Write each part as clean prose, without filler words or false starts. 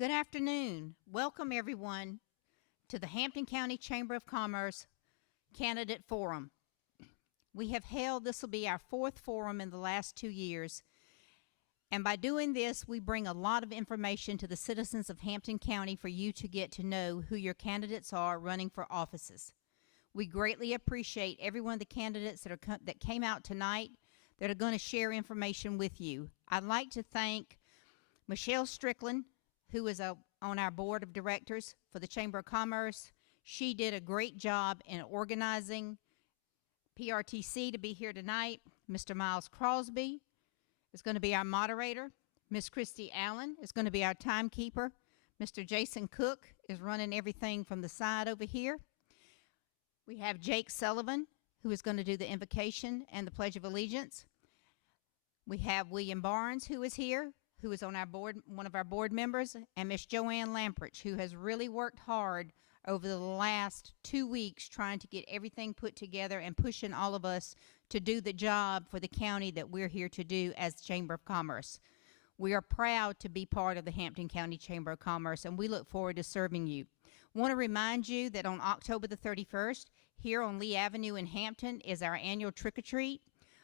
Good afternoon. Welcome, everyone, to the Hampton County Chamber of Commerce Candidate Forum. This will be our fourth forum in the last 2 years. And by doing this, we bring a lot of information to the citizens of Hampton County for you to get to know who your candidates are running for offices. We greatly appreciate every one of the candidates that came out tonight that are going to share information with you. I'd like to thank Michelle Strickland, who is on our board of directors for the Chamber of Commerce. She did a great job in organizing PRTC to be here tonight. Mr. Miles Crosby is going to be our moderator. Miss Christy Allen is going to be our timekeeper. Mr. Jason Cook is running everything from the side over here. We have Jake Sullivan, who is going to do the invocation and the Pledge of Allegiance. We have William Barnes, who is here, who is on our board, one of our board members, and Miss Joanne Lamprich, who has really worked hard over the last 2 weeks trying to get everything put together and pushing all of us to do the job for the county that we're here to do as Chamber of Commerce. We are proud to be part of the Hampton County Chamber of Commerce, and we look forward to serving you. I want to remind you that on October the 31st, here on Lee Avenue in Hampton is our annual trick-or-treat.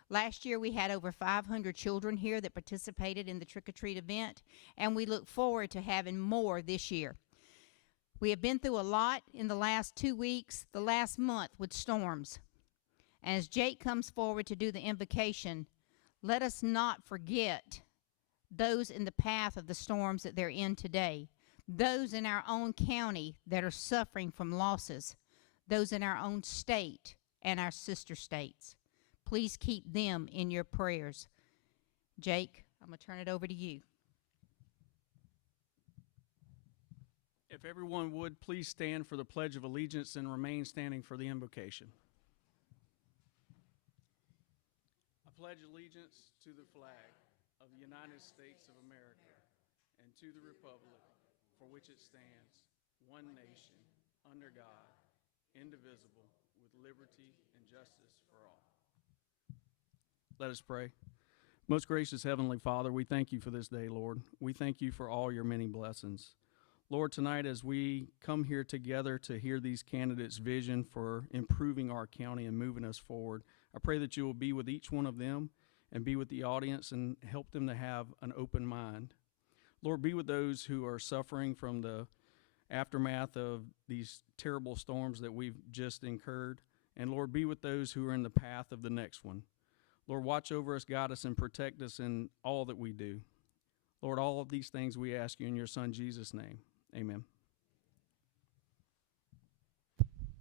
Last year, we had over 500 children here that participated in the trick-or-treat event, and we look forward to having more this year. We have been through a lot in the last 2 weeks, the last month with storms. And as Jake comes forward to do the invocation, let us not forget those in the path of the storms that they're in today, those in our own county that are suffering from losses, those in our own state and our sister states. Please keep them in your prayers. Jake, I'm going to turn it over to you. If everyone would, please stand for the Pledge of Allegiance and remain standing for the invocation. I pledge allegiance to the flag of the United States of America and to the republic for which it stands, one nation, under God, indivisible, with liberty and justice for all. Let us pray. Most gracious Heavenly Father, we thank you for this day, Lord. We thank you for all your many blessings. Lord, tonight as we come here together to hear these candidates' vision for improving our county and moving us forward, I pray that you will be with each one of them and be with the audience and help them to have an open mind. Lord, be with those who are suffering from the aftermath of these terrible storms that we've just incurred. And Lord, be with those who are in the path of the next one. Lord, watch over us, guide us, and protect us in all that we do. Lord, all of these things we ask you in your Son, Jesus' name. Amen.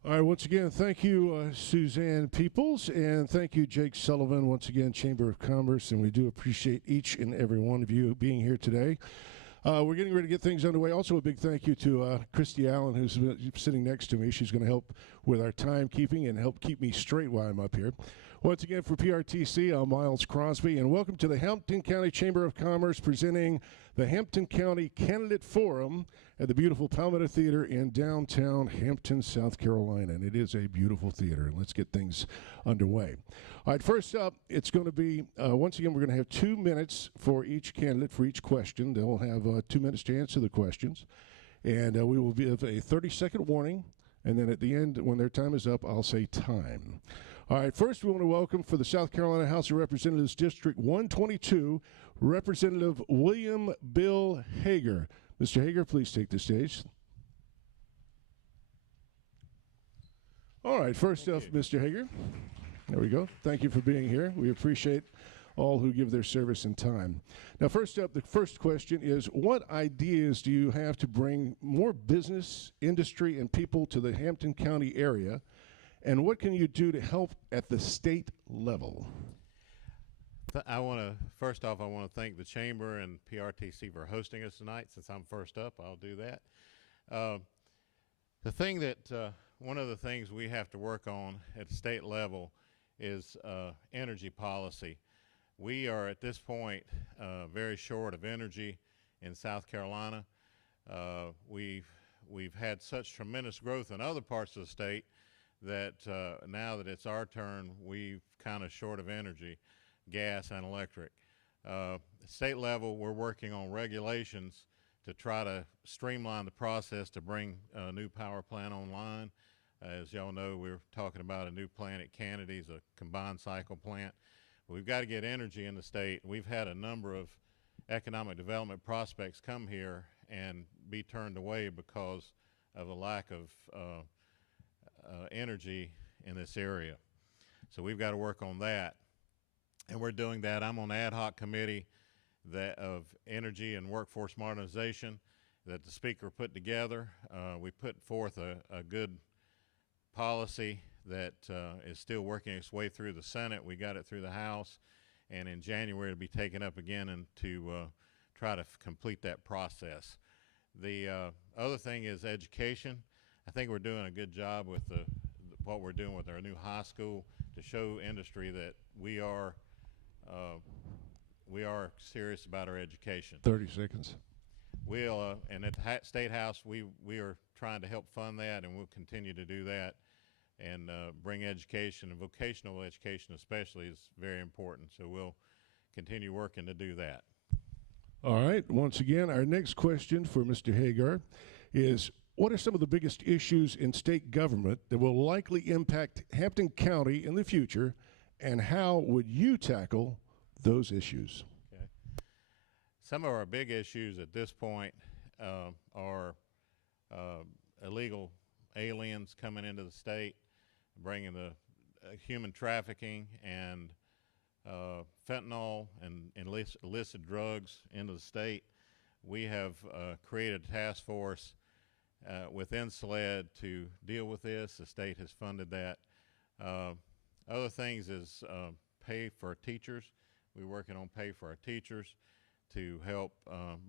All right, once again, thank you, Suzanne Peoples, and thank you, Jake Sullivan, once again, Chamber of Commerce, and we do appreciate each and every one of you being here today. We're getting ready to get things underway. Also, a big thank you to Christy Allen, who's sitting next to me. She's going to help with our timekeeping and help keep me straight while I'm up here. Once again, for PRTC, I'm Miles Crosby, and welcome to the Hampton County Chamber of Commerce presenting the Hampton County Candidate Forum at the beautiful Palmetto Theatre in downtown Hampton, South Carolina. And it is a beautiful theater. And let's get things underway. All right, first up, it's going to be, once again, we're going to have 2 minutes for each candidate for each question. They'll have 2 minutes to answer the questions. And we will give a 30-second warning. And then at the end, when their time is up, I'll say time. All right, first we want to welcome for the South Carolina House of Representatives District 122, Representative William Bill Hager. Mr. Hager, please take the stage. All right, first up, Mr. Hager. There we go. Thank you for being here. We appreciate all who give their service and time. Now, first up, the first question is, what ideas do you have to bring more business, industry, and people to the Hampton County area? And what can you do to help at the state level? First off, I want to thank the Chamber and PRTC for hosting us tonight. Since I'm first up, I'll do that. One of the things we have to work on at the state level is energy policy. We are at this point very short of energy in South Carolina. We've had such tremendous growth in other parts of the state that now that it's our turn, we've kind of short of energy, gas and electric. At state level, we're working on regulations to try to streamline the process to bring a new power plant online. As y'all know, we're talking about a new plant at Kennedy's, a combined cycle plant. We've got to get energy in the state. We've had a number of economic development prospects come here and be turned away because of a lack of energy in this area. So we've got to work on that, and we're doing that. I'm on the ad hoc committee of energy and workforce modernization that the speaker put together. We put forth a good policy that is still working its way through the Senate. We got it through the House, and in January it'll be taken up again and to try to complete that process. The other thing is education. I think we're doing a good job with what we're doing with our new high school to show industry that we are serious about our education. 30 seconds. We'll and at the State House, we are trying to help fund that, and we'll continue to do that, and bring education, and vocational education especially is very important. So we'll continue working to do that. All right. Once again, our next question for Mr. Hagar is, what are some of the biggest issues in state government that will likely impact Hampton County in the future, and how would you tackle those issues? Okay. Some of our big issues at this point are illegal aliens coming into the state, bringing the human trafficking and fentanyl and illicit drugs into the state. We have created a task force within SLED to deal with this. The state has funded that. Other things is pay for teachers. We're working on pay for our teachers to help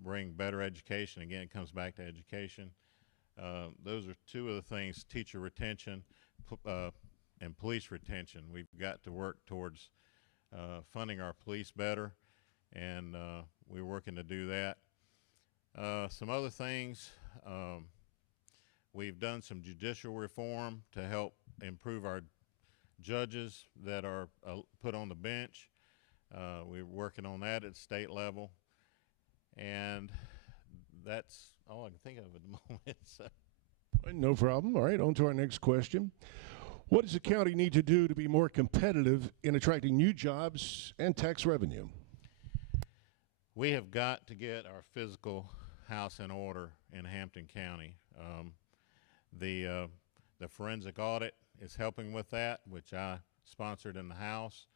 bring better education. Again, it comes back to education. Those are two of the things: teacher retention and police retention. We've got to work towards funding our police better, and we're working to do that. Some other things, we've done some judicial reform to help improve our judges that are put on the bench. We're working on that at state level, and that's all I can think of at the moment. So. No problem. All right, on to our next question. What does the county need to do to be more competitive in attracting new jobs and tax revenue? We have got to get our physical house in order in Hampton County. The forensic audit is helping with that, which I sponsored in the House.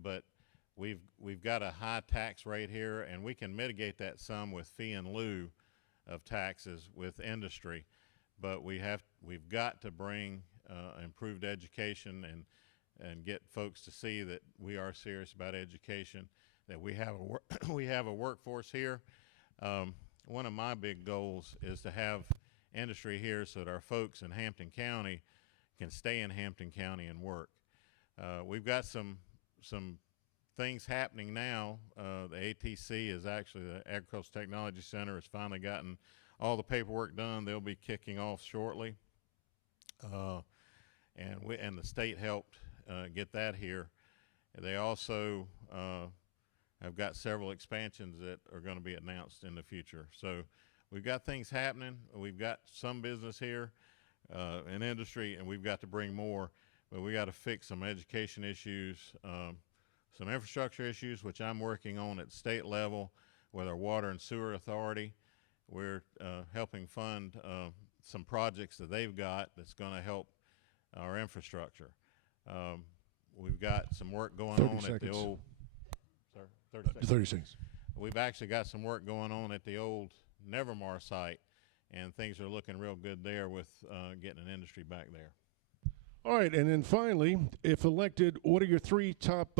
But we've got a high tax rate here, and we can mitigate that some with fee in lieu of taxes with industry. But we've got to bring improved education and get folks to see that we are serious about education, that we have a workforce here. One of my big goals is to have industry here so that our folks in Hampton County can stay in Hampton County and work. We've got some things happening now. The ATC is actually, the Agricultural Technology Center, has finally gotten all the paperwork done. They'll be kicking off shortly, and the state helped get that here. They also have got several expansions that are going to be announced in the future. So we've got things happening. We've got some business here in industry, and we've got to bring more. But we got to fix some education issues, some infrastructure issues, which I'm working on at state level with our water and sewer authority. We're helping fund some projects that they've got that's going to help our infrastructure. We've got some work going on at the old. Sorry, 30 seconds. 30 seconds. We've actually got some work going on at the old Nevermar site, and things are looking real good there with getting an industry back there. All right, and then finally, if elected, what are your three top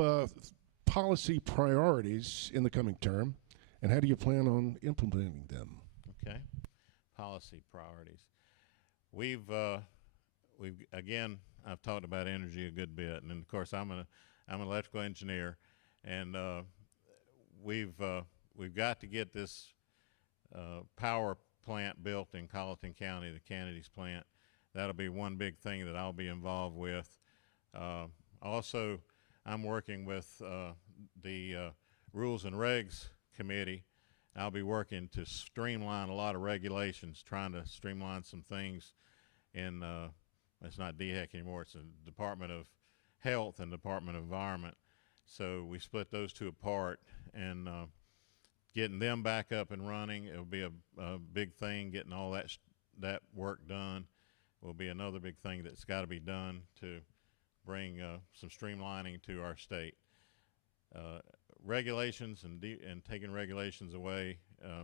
policy priorities in the coming term, and how do you plan on implementing them? Okay, policy priorities. We've again, I've talked about energy a good bit, and of course I'm an electrical engineer, and we've got to get this power plant built in Colleton County, the Kennedy's plant. That'll be one big thing that I'll be involved with. Also, I'm working with the Rules and Regs Committee I'll be working to streamline a lot of regulations, trying to streamline some things in, it's not DHEC anymore, it's the Department of Health and Department of Environment. So we split those two apart, and getting them back up and running, it'll be a big thing. Getting all that work done will be another big thing that's got to be done to bring some streamlining to our state. Regulations and taking regulations away,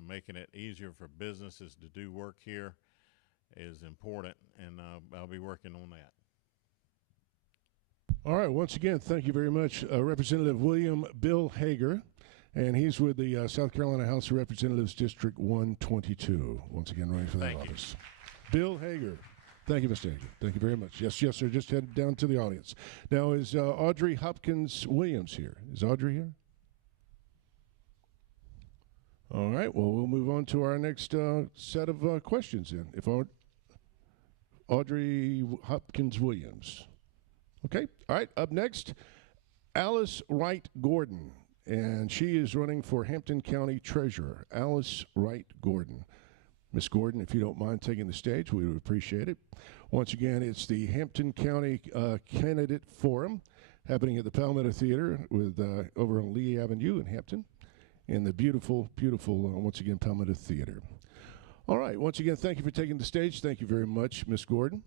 making it easier for businesses to do work here is important, and I'll be working on that. All right, once again, thank you very much, Representative William Bill Hager, and he's with the South Carolina House of Representatives, District 122, once again running for that office. Bill Hager. Thank you, Mr. Hager. Thank you very much. Yes, sir, just head down to the audience. Now, is Audrey Hopkins-Williams here? Is Audrey here? All right, well, we'll move on to our next set of questions then. If Audrey Hopkins-Williams. Okay, all right, up next, Alice Wright Gordon, and she is running for Hampton County Treasurer. Alice Wright Gordon. Miss Gordon, if you don't mind taking the stage, we would appreciate it. Once again, it's the Hampton County Candidate Forum happening at the Palmetto Theatre with over on Lee Avenue in Hampton, in the beautiful, beautiful, once again, Palmetto Theatre. All right, once again, thank you for taking the stage. Thank you very much, Miss Gordon.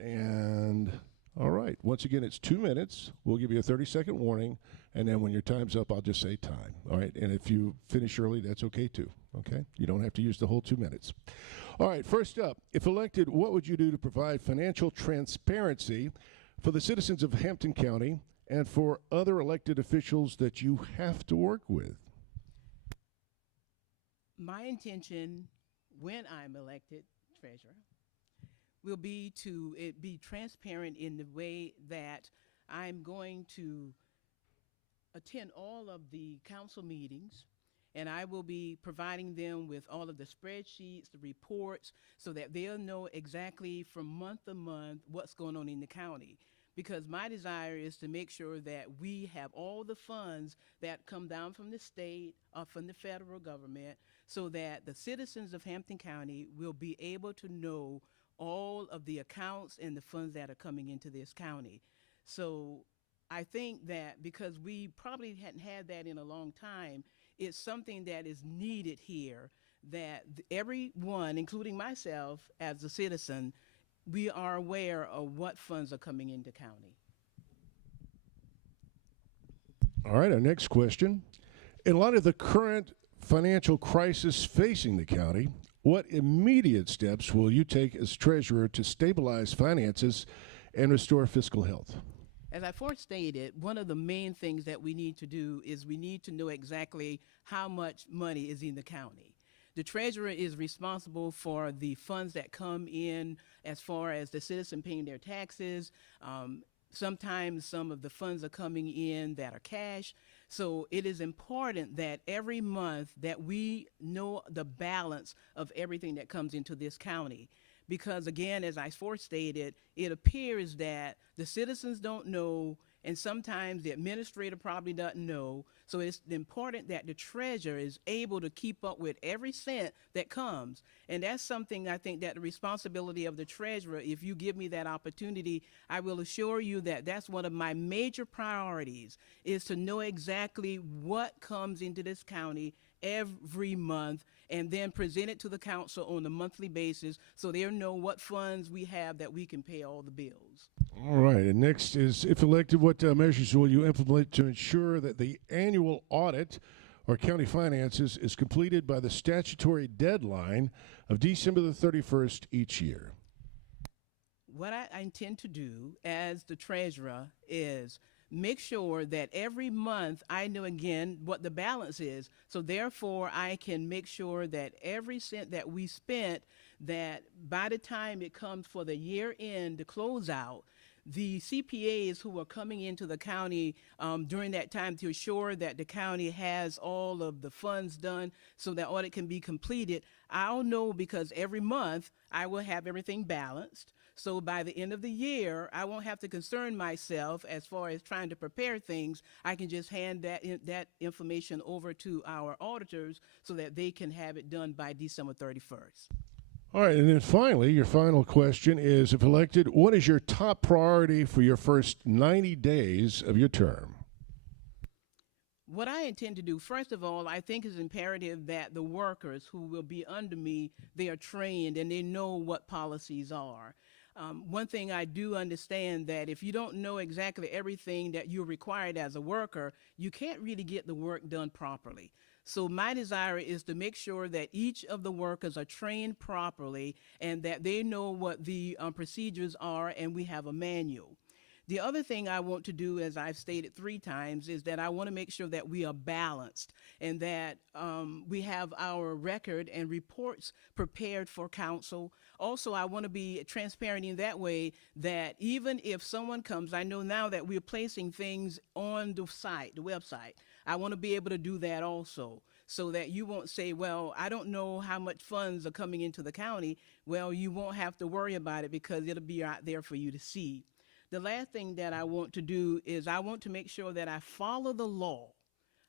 And all right, once again, it's 2 minutes. We'll give you a 30-second warning, and then when your time's up, I'll just say time. All right, and if you finish early, that's okay too. Okay, you don't have to use the whole 2 minutes. All right, first up, if elected, what would you do to provide financial transparency for the citizens of Hampton County and for other elected officials that you have to work with? My intention when I'm elected treasurer will be to be transparent in the way that I'm going to attend all of the council meetings, and I will be providing them with all of the spreadsheets, the reports, so that they'll know exactly from month to month what's going on in the county. Because my desire is to make sure that we have all the funds that come down from the state or from the federal government, so that the citizens of Hampton County will be able to know all of the accounts and the funds that are coming into this county. So I think that because we probably hadn't had that in a long time, it's something that is needed here, that everyone, including myself as a citizen, we are aware of what funds are coming into county. All right, our next question. In light of the current financial crisis facing the county, what immediate steps will you take as treasurer to stabilize finances and restore fiscal health? As I first stated, one of the main things that we need to do is we need to know exactly how much money is in the county. The treasurer is responsible for the funds that come in as far as the citizen paying their taxes. Sometimes some of the funds are coming in that are cash. So it is important that every month that we know the balance of everything that comes into this county. Because again, as I first stated, it appears that the citizens don't know, and sometimes the administrator probably doesn't know. So it's important that the treasurer is able to keep up with every cent that comes. And that's something I think that the responsibility of the treasurer, if you give me that opportunity, I will assure you that that's one of my major priorities, is to know exactly what comes into this county every month, and then present it to the council on a monthly basis so they know what funds we have that we can pay all the bills. All right, and next is, if elected, what measures will you implement to ensure that the annual audit or county finances is completed by the statutory deadline of December the 31st each year? What I intend to do as the treasurer is make sure that every month I know again what the balance is. So therefore I can make sure that every cent that we spent, that by the time it comes for the year end to close out, the CPAs who are coming into the county during that time to assure that the county has all of the funds done so that audit can be completed, I'll know, because every month I will have everything balanced. So by the end of the year, I won't have to concern myself as far as trying to prepare things. I can just hand that information over to our auditors so that they can have it done by December 31st. All right, and then finally, your final question is, if elected, what is your top priority for your first 90 days of your term? What I intend to do, first of all, I think it's imperative that the workers who will be under me, they are trained and they know what policies are. One thing I do understand that if you don't know exactly everything that you're required as a worker, you can't really get the work done properly. So my desire is to make sure that each of the workers are trained properly and that they know what the procedures are, and we have a manual. The other thing I want to do, as I've stated 3 times, is that I want to make sure that we are balanced and that we have our record and reports prepared for council. Also, I want to be transparent in that way that even if someone comes, I know now that we're placing things on the site, the website. I want to be able to do that also, so that you won't say, well, I don't know how much funds are coming into the county. Well, you won't have to worry about it because it'll be out there for you to see. The last thing that I want to do is I want to make sure that I follow the law.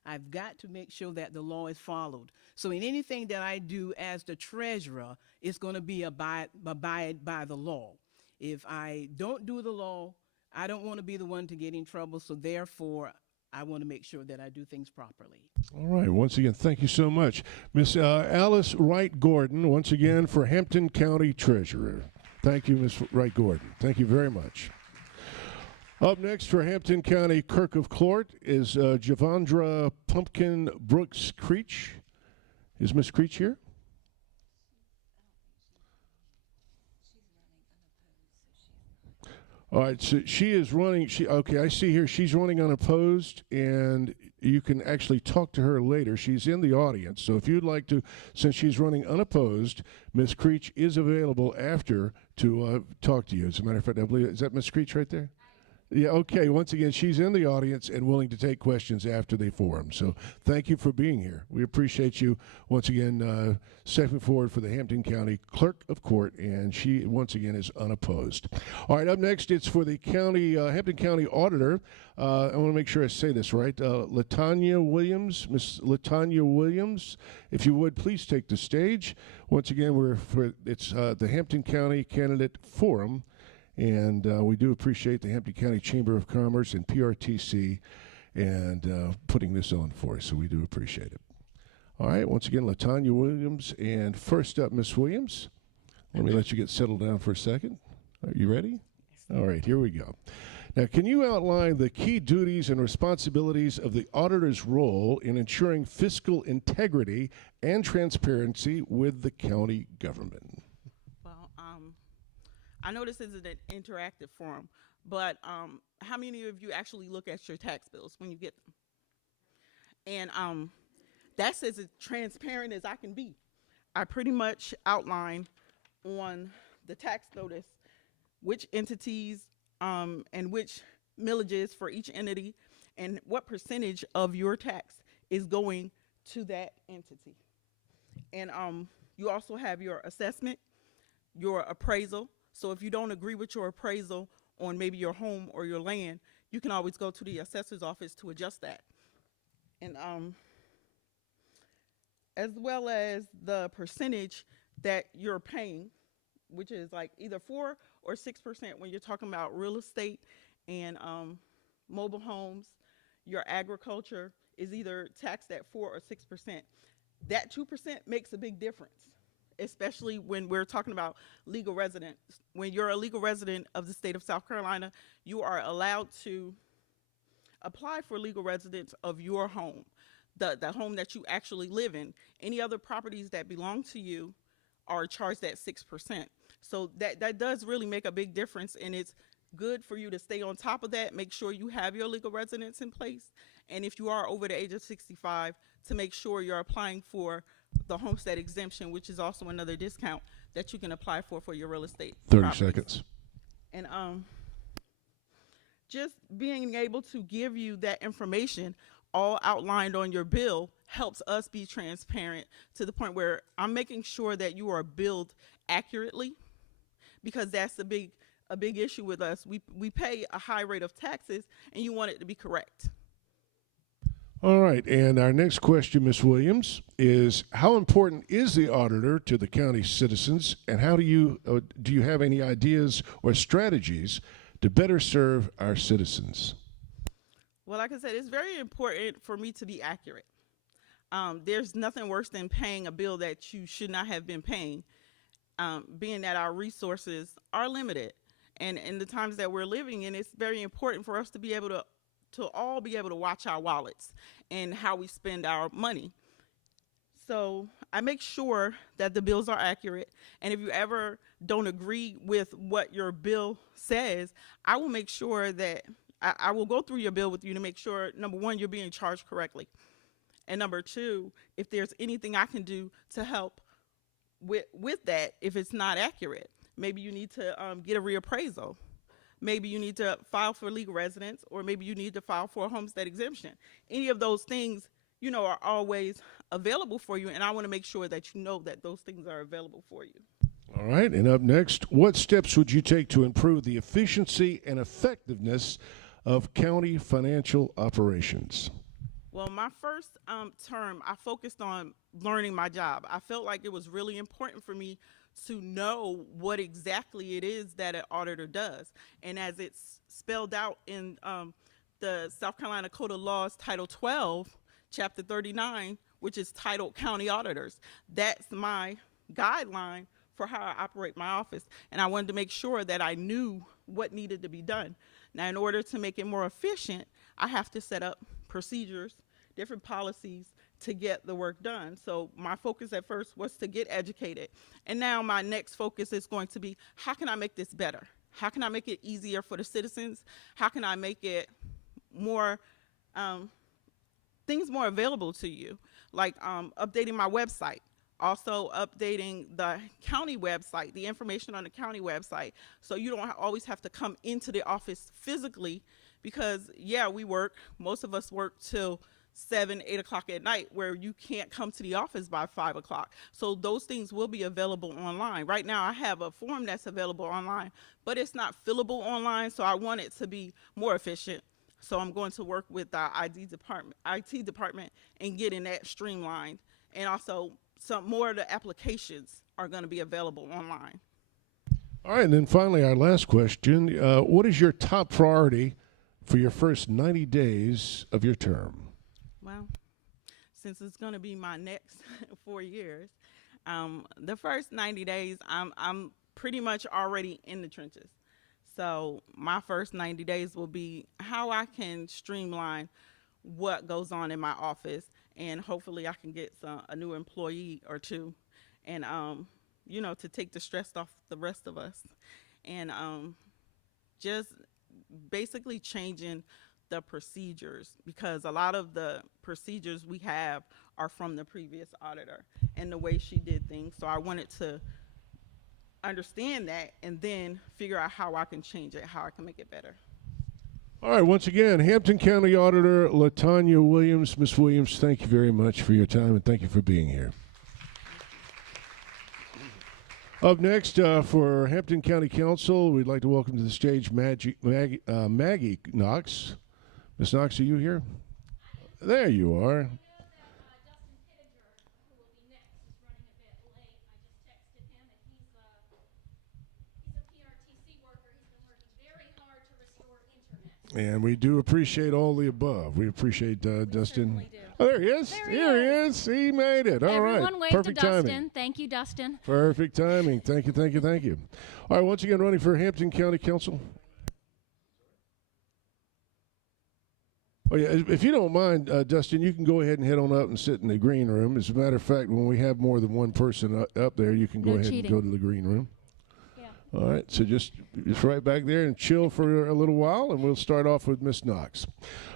I've got to make sure that the law is followed. So in anything that I do as the treasurer, it's going to be abide by the law. If I don't do the law, I don't want to be the one to get in trouble. So therefore, I want to make sure that I do things properly. All right. Once again, thank you so much. Miss Alice Wright-Gordon, once again, for Hampton County Treasurer. Thank you, Miss Wright-Gordon. Thank you very much. Up next for Hampton County Clerk of Court is Javondra Pumpkin Brooks Creech. Is Miss Creech here? All right, so she is running. Okay, I see here she's running unopposed, and you can actually talk to her later. She's in the audience, so if you'd like to, since she's running unopposed, Miss Creech is available after to talk to you. As a matter of fact, I believe, is that Miss Creech right there? Yeah, okay. Once again, she's in the audience and willing to take questions after the forum. So thank you for being here. We appreciate you once again stepping forward for the Hampton County Clerk of Court, and she once again is unopposed. All right, up next, it's for the county Hampton County Auditor. I want to make sure I say this right. Latanya Williams, Miss Latanya Williams, if you would please take the stage. Once again, it's the Hampton County Candidate Forum. And we do appreciate the Hampton County Chamber of Commerce and PRTC and putting this on for us, so we do appreciate it. All right, once again, Latanya Williams, and first up, Miss Williams. Let me let you get settled down for a second. Are you ready? All right, here we go. Now, can you outline the key duties and responsibilities of the auditor's role in ensuring fiscal integrity and transparency with the county government? I know this isn't an interactive forum, but how many of you actually look at your tax bills when you get them? And that's as transparent as I can be. I pretty much outline on the tax notice which entities and which millages for each entity and what percentage of your tax is going to that entity. And you also have your assessment, your appraisal. So if you don't agree with your appraisal on maybe your home or your land, you can always go to the assessor's office to adjust that. And as well as the percentage that you're paying, which is like either 4 or 6% when you're talking about real estate and mobile homes. Your agriculture is either taxed at 4 or 6%. That 2% makes a big difference, especially when we're talking about legal residents. When you're a legal resident of the state of South Carolina, you are allowed to apply for legal residence of your home, the home that you actually live in. Any other properties that belong to you are charged at 6%. So that does really make a big difference, and it's good for you to stay on top of that, make sure you have your legal residence in place, and if you are over the age of 65, to make sure you're applying for the homestead exemption, which is also another discount that you can apply for your real estate 30 properties. seconds. And just being able to give you that information all outlined on your bill helps us be transparent to the point where I'm making sure that you are billed accurately, because that's a big issue with us. We pay a high rate of taxes, and you want it to be correct. All right, and our next question, Ms. Williams, is how important is the auditor to the county's citizens, and how do you have any ideas or strategies to better serve our citizens? Well, like I said, it's very important for me to be accurate. There's nothing worse than paying a bill that you should not have been paying, being that our resources are limited. And in the times that we're living in, it's very important for us to be able to all be able to watch our wallets and how we spend our money. So I make sure that the bills are accurate. And if you ever don't agree with what your bill says, I will make sure that I will go through your bill with you to make sure, number one, you're being charged correctly. And number two, if there's anything I can do to help with that, if it's not accurate, maybe you need to get a reappraisal. Maybe you need to file for legal residence, or maybe you need to file for a homestead exemption. Any of those things, are always available for you, and I want to make sure that you know that those things are available for you. All right, and up next, what steps would you take to improve the efficiency and effectiveness of county financial operations? Well, my first term, I focused on learning my job. I felt like it was really important for me to know what exactly it is that an auditor does. And as it's spelled out in the South Carolina Code of Laws, Title 12, Chapter 39, which is titled County Auditors, that's my guideline for how I operate my office. And I wanted to make sure that I knew what needed to be done. Now, in order to make it more efficient, I have to set up procedures, different policies to get the work done. So my focus at first was to get educated. And now my next focus is going to be, how can I make this better? How can I make it easier for the citizens? How can I make it more, things more available to you? Like updating my website, also updating the county website, the information on the county website. So you don't always have to come into the office physically, because we work, most of us work till 7, 8 o'clock at night, where you can't come to the office by 5 o'clock. So those things will be available online. Right now I have a form that's available online, but it's not fillable online, so I want it to be more efficient. So I'm going to work with our IT department and getting that streamlined. And also some more of the applications are going to be available online. All right, and then finally, our last question. What is your top priority for your first 90 days of your term? Well, since it's going to be my next 4 years, the first 90 days, I'm pretty much already in the trenches. So my first 90 days will be how I can streamline what goes on in my office, and hopefully I can get a new employee or two, and to take the stress off the rest of us, and just basically changing the procedures, because a lot of the procedures we have are from the previous auditor and the way she did things. So I wanted to understand that and then figure out how I can change it, how I can make it better. All right, once again, Hampton County Auditor LaTanya Williams. Ms. Williams, thank you very much for your time, and thank you for being here. Up next, for Hampton County Council, we'd like to welcome to the stage Maggie Knox. Ms. Knox, are you here? There you are. And we do appreciate all the above. We appreciate Dustin. Oh, there he is. Here he is. He made it. All right. Everyone wave Perfect to Dustin. timing. Thank you, Dustin. Perfect timing. Thank you, thank you, thank you. All right, once again, running for Hampton County Council. Oh, yeah, if you don't mind, Dustin, you can go ahead and head on up and sit in the green room. As a matter of fact, when we have more than one person up there, you can go ahead and go to the green room. All right, so just right back there and chill for a little while, and we'll start off with Ms. Knox.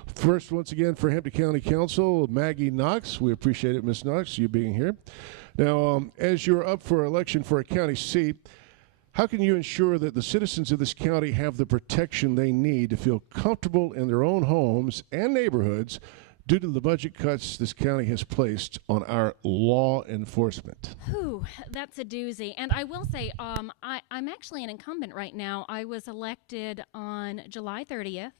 First, once again, for Hampton County Council, Maggie Knox. We appreciate it, Ms. Knox, you being here. Now, as you're up for election for a county seat, how can you ensure that the citizens of this county have the protection they need to feel comfortable in their own homes and neighborhoods due to the budget cuts this county has placed on our law enforcement? Whew, that's a doozy. And I will say, I'm actually an incumbent right now. I was elected on July 30th,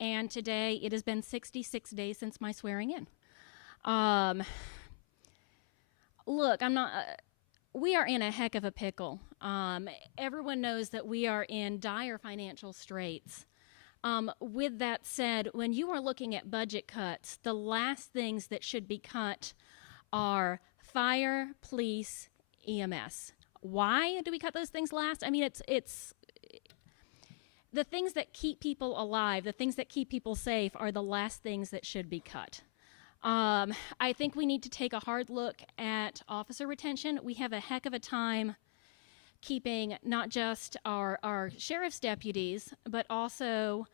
and today it has been 66 days since my swearing in. Look, I'm not. We are in a heck of a pickle. Everyone knows that we are in dire financial straits. With that said, when you are looking at budget cuts, the last things that should be cut are fire, police, EMS. Why do we cut those things last? I mean, it's the things that keep people alive, the things that keep people safe are the last things that should be cut. I think we need to take a hard look at officer retention. We have a heck of a time keeping not just our sheriff's deputies, but also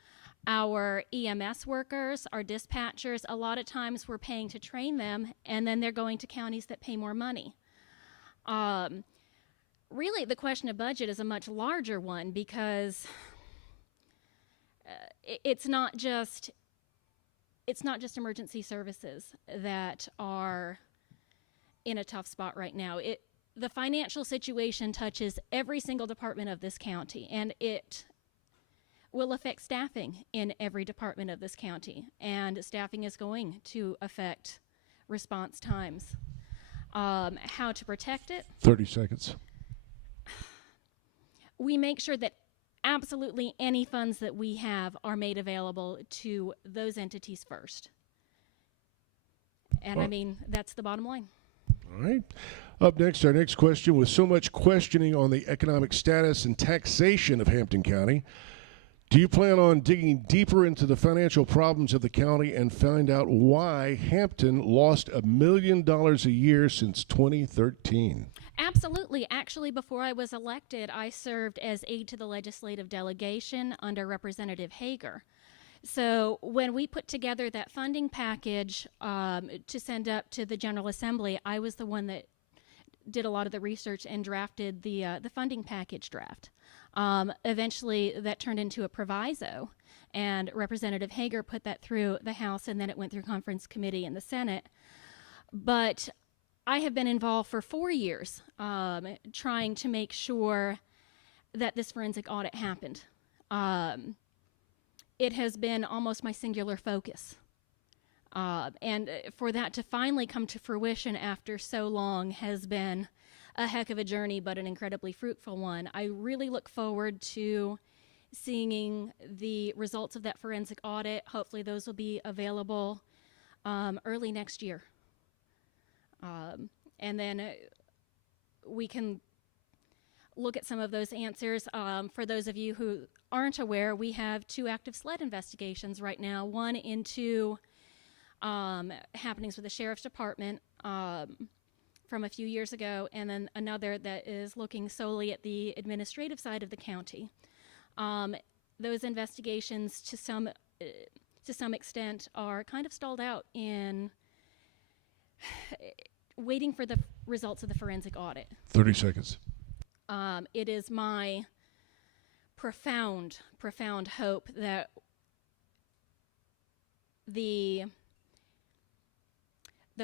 our EMS workers, our dispatchers. A lot of times we're paying to train them, and then they're going to counties that pay more money. Really, the question of budget is a much larger one because it's not just emergency services that are in a tough spot right now. The financial situation touches every single department of this county, and it will affect staffing in every department of this county, and staffing is going to affect response times. How to protect it? 30 seconds. We make sure that absolutely any funds that we have are made available to those entities first. And I mean, that's the bottom line. All right. Up next, our next question. With so much questioning on the economic status and taxation of Hampton County, do you plan on digging deeper into the financial problems of the county and find out why Hampton lost $1 million a year since 2013? Absolutely. Actually, before I was elected, I served as aide to the legislative delegation under Representative Hager. So when we put together that funding package to send up to the General Assembly, I was the one that did a lot of the research and drafted the funding package draft. Eventually, that turned into a proviso, and Representative Hager put that through the House, and then it went through conference committee in the Senate. But I have been involved for 4 years trying to make sure that this forensic audit happened. It has been almost my singular focus. And for that to finally come to fruition after so long has been a heck of a journey, but an incredibly fruitful one. I really look forward to seeing the results of that forensic audit. Hopefully those will be available early next year. And then we can look at some of those answers. For those of you who aren't aware, we have 2 active SLED investigations right now, one into happenings with the Sheriff's Department from a few years ago, and then another that is looking solely at the administrative side of the county. Those investigations, to some extent, are kind of stalled out in waiting for the results of the forensic audit. 30 seconds. It is my profound hope that the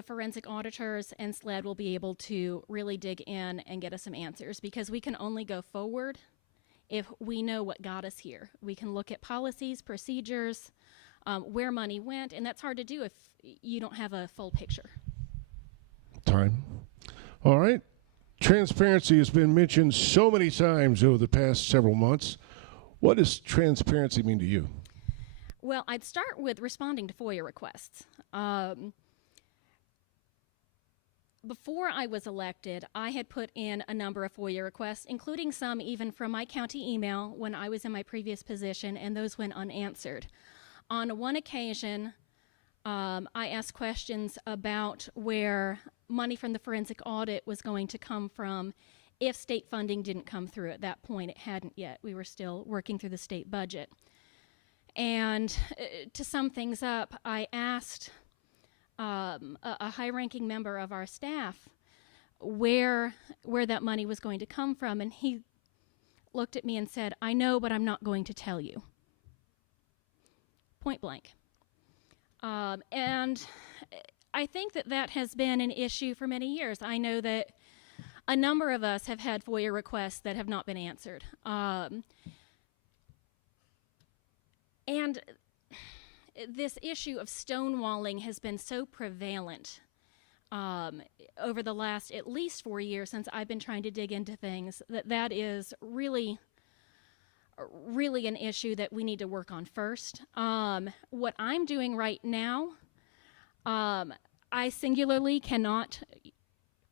forensic auditors and SLED will be able to really dig in and get us some answers, because we can only go forward if we know what got us here. We can look at policies, procedures, where money went, and that's hard to do if you don't have a full picture. Time. All right. Transparency has been mentioned so many times over the past several months. What does transparency mean to you? Well, I'd start with responding to FOIA requests. Before I was elected, I had put in a number of FOIA requests, including some even from my county email when I was in my previous position, and those went unanswered. On one occasion, I asked questions about where money from the forensic audit was going to come from if state funding didn't come through. At that point, it hadn't yet. We were still working through the state budget. And to sum things up, I asked a high-ranking member of our staff where that money was going to come from, and he looked at me and said, "I know, but I'm not going to tell you." Point blank. And I think that that has been an issue for many years. I know that a number of us have had FOIA requests that have not been answered. And this issue of stonewalling has been so prevalent over the last at least 4 years since I've been trying to dig into things, that is really an issue that we need to work on first. What I'm doing right now, I singularly cannot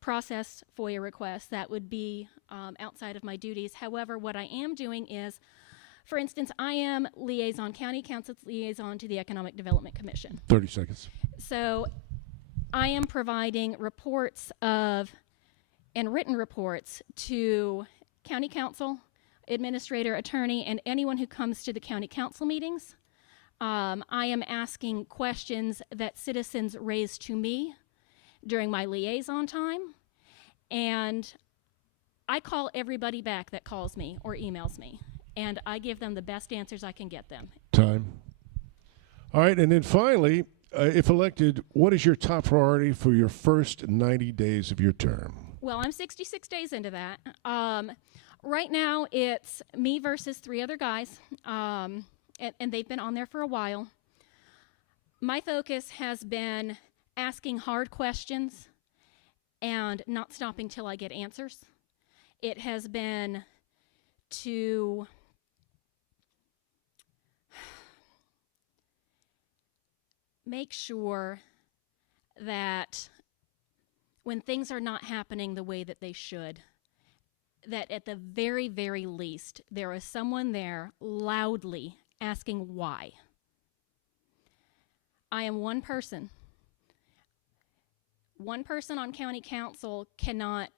process FOIA requests. That would be outside of my duties. However, what I am doing is, for instance, I am county council's liaison to the Economic Development Commission. 30 seconds. So I am providing reports and written reports to county council, administrator, attorney, and anyone who comes to the county council meetings. I am asking questions that citizens raise to me during my liaison time, and I call everybody back that calls me or emails me, and I give them the best answers I can get them. Time. All right, and then finally, if elected, what is your top priority for your first 90 days of your term? Well, I'm 66 days into that. Right now, it's me versus 3 other guys, and they've been on there for a while. My focus has been asking hard questions and not stopping till I get answers. It has been to make sure that when things are not happening the way that they should, that at the very, very least, there is someone there loudly asking why. I am one person. One person on county council cannot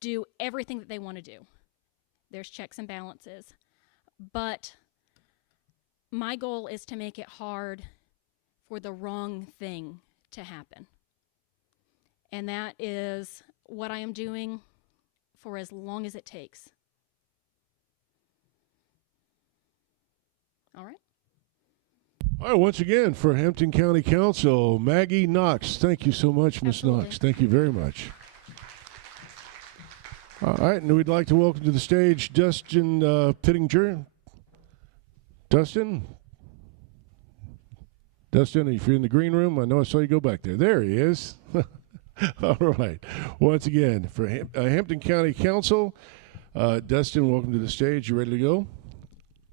do everything that they want to do. There's checks and balances. But my goal is to make it hard for the wrong thing to happen. And that is what I am doing for as long as it takes. All right. All right, once again, for Hampton County Council, Maggie Knox. Thank you so much, Ms. Absolutely. Knox. Thank you very much. All right, and we'd like to welcome to the stage Dustin Pittinger. Dustin, if you're in the green room, I know I saw you go back there. There he is. All right. Once again, for Hampton County Council, Dustin, welcome to the stage. You ready to go?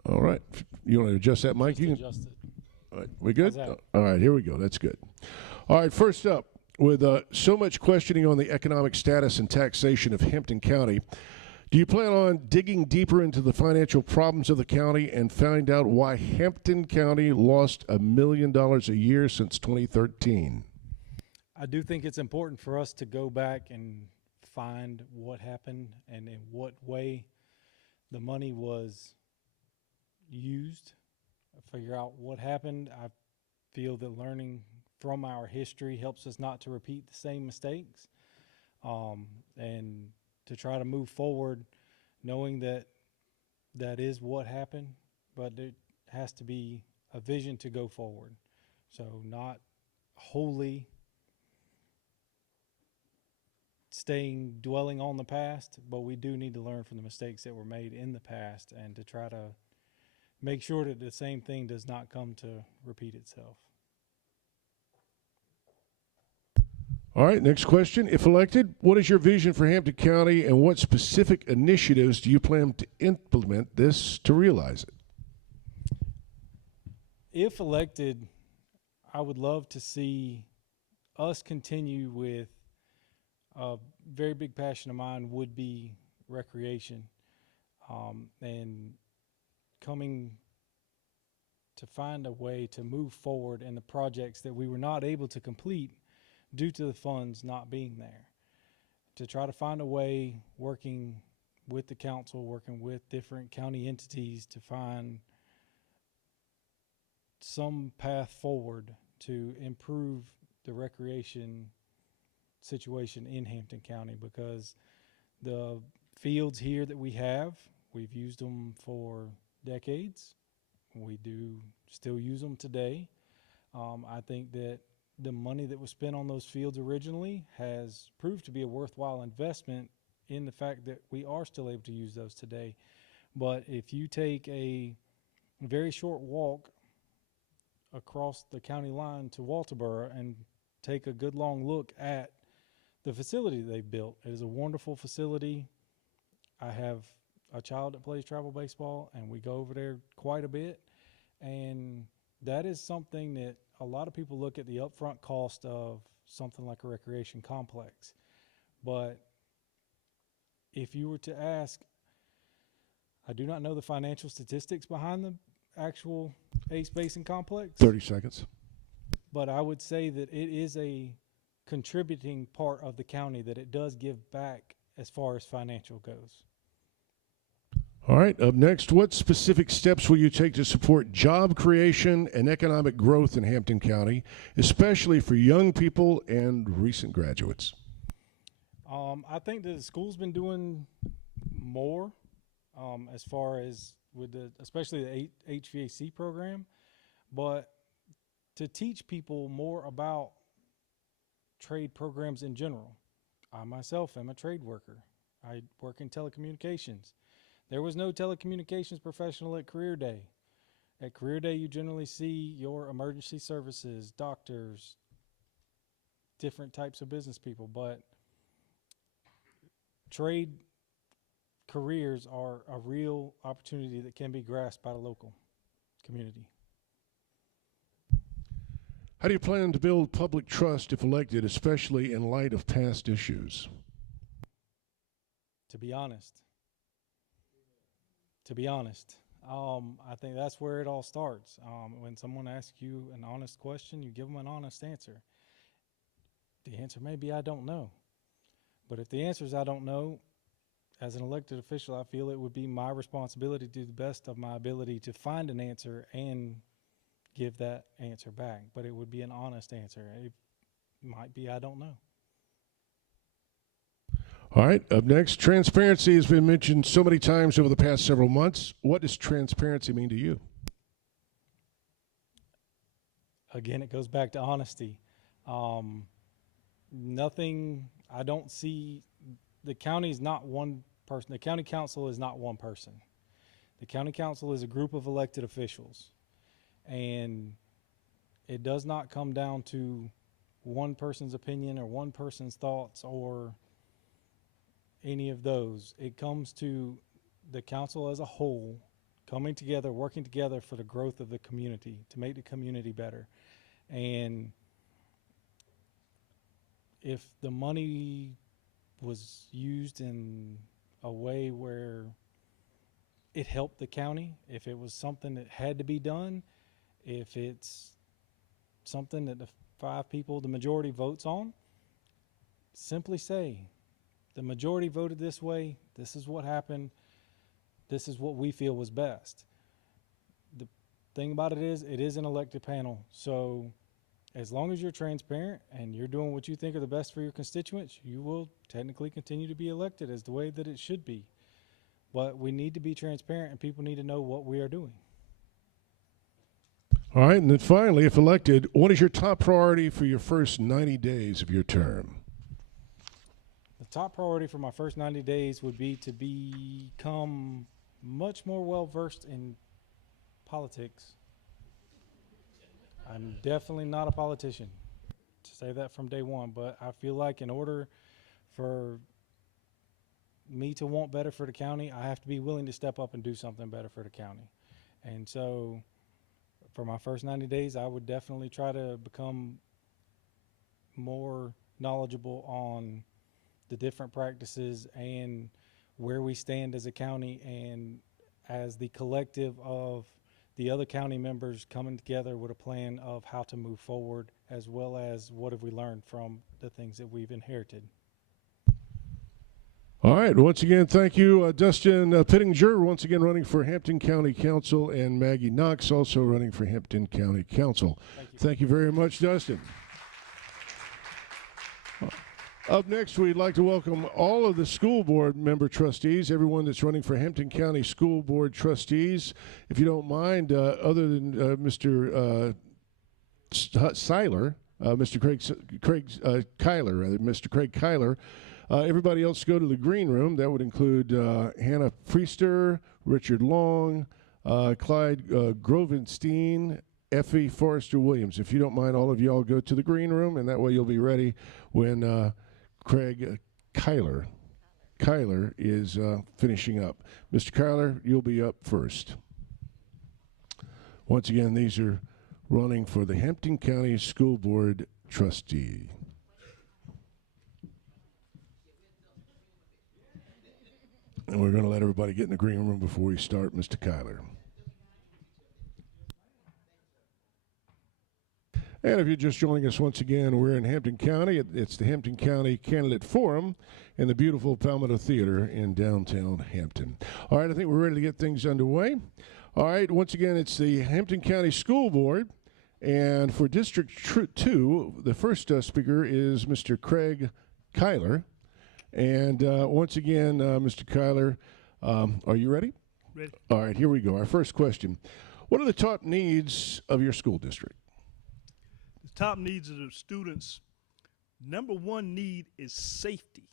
All right. You want to adjust that mic? You can adjust it. All right. We good? All right. Here we go. That's good. All right. First up, with so much questioning on the economic status and taxation of Hampton County, do you plan on digging deeper into the financial problems of the county and find out why Hampton County lost $1 million a year since 2013? I do think it's important for us to go back and find what happened and in what way the money was used, figure out what happened. I feel that learning from our history helps us not to repeat the same mistakes, and to try to move forward knowing that that is what happened, but it has to be a vision to go forward. So not wholly dwelling on the past, but we do need to learn from the mistakes that were made in the past and to try to make sure that the same thing does not come to repeat itself. All right, next question. If elected, what is your vision for Hampton County and what specific initiatives do you plan to implement this to realize it? If elected, I would love to see us continue with a very big passion of mine would be recreation, and coming to find a way to move forward in the projects that we were not able to complete due to the funds not being there. To try to find a way, working with the council, working with different county entities to find some path forward to improve the recreation situation in Hampton County, because the fields here that we've used them for decades. We do still use them today. I think that the money that was spent on those fields originally has proved to be a worthwhile investment in the fact that we are still able to use those today. But if you take a very short walk across the county line to Walterboro and take a good long look at the facility they've built, it is a wonderful facility. I have a child that plays travel baseball, and we go over there quite a bit. And that is something that a lot of people look at the upfront cost of something like a recreation complex. But if you were to ask, I do not know the financial statistics behind the actual Ace Basin complex. 30 seconds. But I would say that it is a contributing part of the county, that it does give back as far as financial goes. All right, up next, what specific steps will you take to support job creation and economic growth in Hampton County, especially for young people and recent graduates? I think that the school's been doing more as far as with especially the HVAC program, but to teach people more about trade programs in general. I myself am a trade worker. I work in telecommunications. There was no telecommunications professional at Career Day. At Career Day, you generally see your emergency services, doctors, different types of business people, but trade careers are a real opportunity that can be grasped by the local community. How do you plan to build public trust if elected, especially in light of past issues? To be honest, I think that's where it all starts. When someone asks you an honest question, you give them an honest answer. The answer may be, I don't know. But if the answer is, I don't know, as an elected official, I feel it would be my responsibility to do the best of my ability to find an answer and give that answer back. But it would be an honest answer. It might be, I don't know. All right, up next, transparency has been mentioned so many times over the past several months. What does transparency mean to you? Again, it goes back to honesty. I don't see, the county is not one person. The county council is not one person. The county council is a group of elected officials. And it does not come down to one person's opinion or one person's thoughts or any of those. It comes to the council as a whole coming together, working together for the growth of the community, to make the community better. And if the money was used in a way where it helped the county, if it was something that had to be done, if it's something that the 5 people, the majority votes on, simply say, the majority voted this way, this is what happened, this is what we feel was best. The thing about it is an elected panel, so as long as you're transparent and you're doing what you think are the best for your constituents, you will technically continue to be elected as the way that it should be. But we need to be transparent, and people need to know what we are doing. All right, and then finally, if elected, what is your top priority for your first 90 days of your term? The top priority for my first 90 days would be to become much more well-versed in politics. I'm definitely not a politician, to say that from day one, but I feel like in order for me to want better for the county, I have to be willing to step up and do something better for the county. And so for my first 90 days, I would definitely try to become more knowledgeable on the different practices and where we stand as a county and as the collective of the other county members coming together with a plan of how to move forward, as well as what have we learned from the things that we've inherited. All right, once again, thank you, Dustin Pittinger, once again running for Hampton County Council, and Maggie Knox, also running for Hampton County Council. Thank you very much, Dustin. Up next, we'd like to welcome all of the school board member trustees, everyone that's running for Hampton County School Board trustees. If you don't mind, other than Mr. Seiler, Mr. Kyler, rather, Mr. Craig Kyler. Everybody else go to the green room. That would include Hannah Priester, Richard Long, Clyde Grovenstein, Effie Forrester Williams. If you don't mind, all of you all go to the green room, and that way you'll be ready when Craig Kyler is finishing up. Mr. Kyler, you'll be up first. Once again, these are running for the Hampton County School Board trustee. And we're going to let everybody get in the green room before we start, Mr. Kyler. And if you're just joining us once again, we're in Hampton County. It's the Hampton County Candidate Forum in the beautiful Palmetto Theatre in downtown Hampton. All right, I think we're ready to get things underway. All right, once again, it's the Hampton County School Board. And for District 2, the first speaker is Mr. Craig Kyler. And once again, Mr. Kyler, are you ready? Ready. All right, here we go. Our first question. What are the top needs of your school district? The top needs of the students, number one need is safety.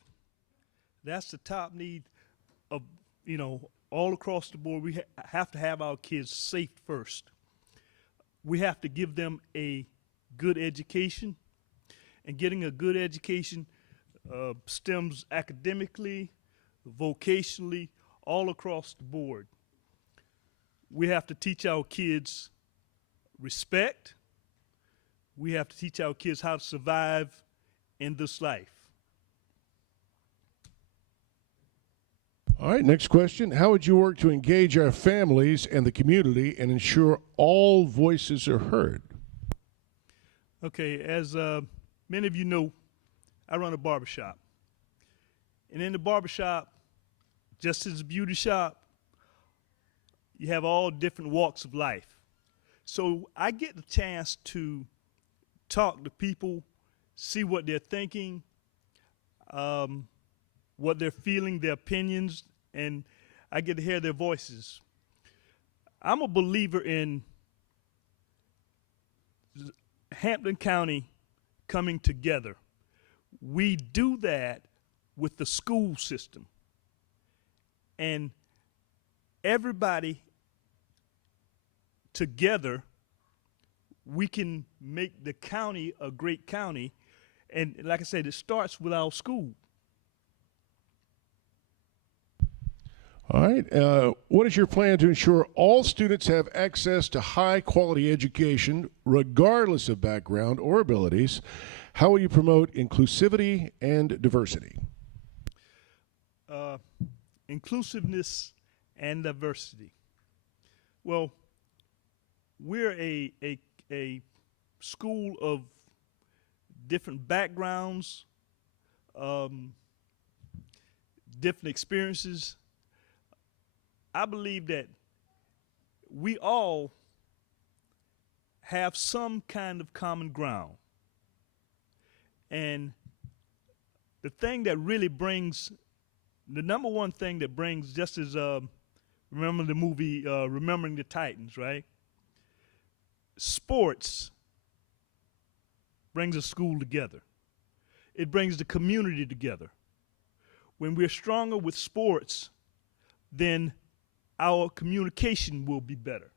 That's the top need of, all across the board. We have to have our kids safe first. We have to give them a good education, and getting a good education stems academically, vocationally, all across the board. We have to teach our kids respect. We have to teach our kids how to survive in this life. All right, next question. How would you work to engage our families and the community and ensure all voices are heard? Okay, as many of you know, I run a barbershop. And in the barbershop, just as a beauty shop, you have all different walks of life. So I get the chance to talk to people, see what they're thinking, what they're feeling, their opinions, and I get to hear their voices. I'm a believer in Hampton County coming together. We do that with the school system. And everybody together, we can make the county a great county. And like I said, it starts with our school. All right. What is your plan to ensure all students have access to high-quality education, regardless of background or abilities? How will you promote inclusivity and diversity? Inclusiveness and diversity. Well, we're a school of different backgrounds, different experiences. I believe that we all have some kind of common ground. And the thing that really brings, the number one thing that brings, just as remember the movie Remembering the Titans, right? Sports brings a school together. It brings the community together. When we're stronger with sports, then our communication will be better.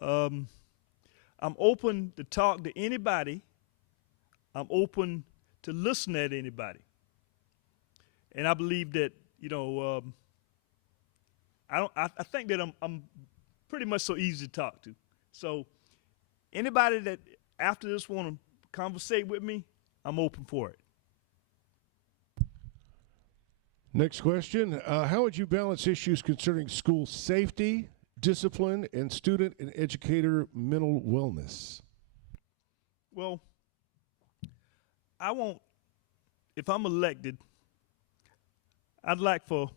I'm open to talk to anybody. I'm open to listen at anybody. And I believe that, I think that I'm pretty much so easy to talk to. So anybody that after this want to conversate with me, I'm open for it. Next question. How would you balance issues concerning school safety, discipline, and student and educator mental wellness? Well, if I'm elected, I'd like for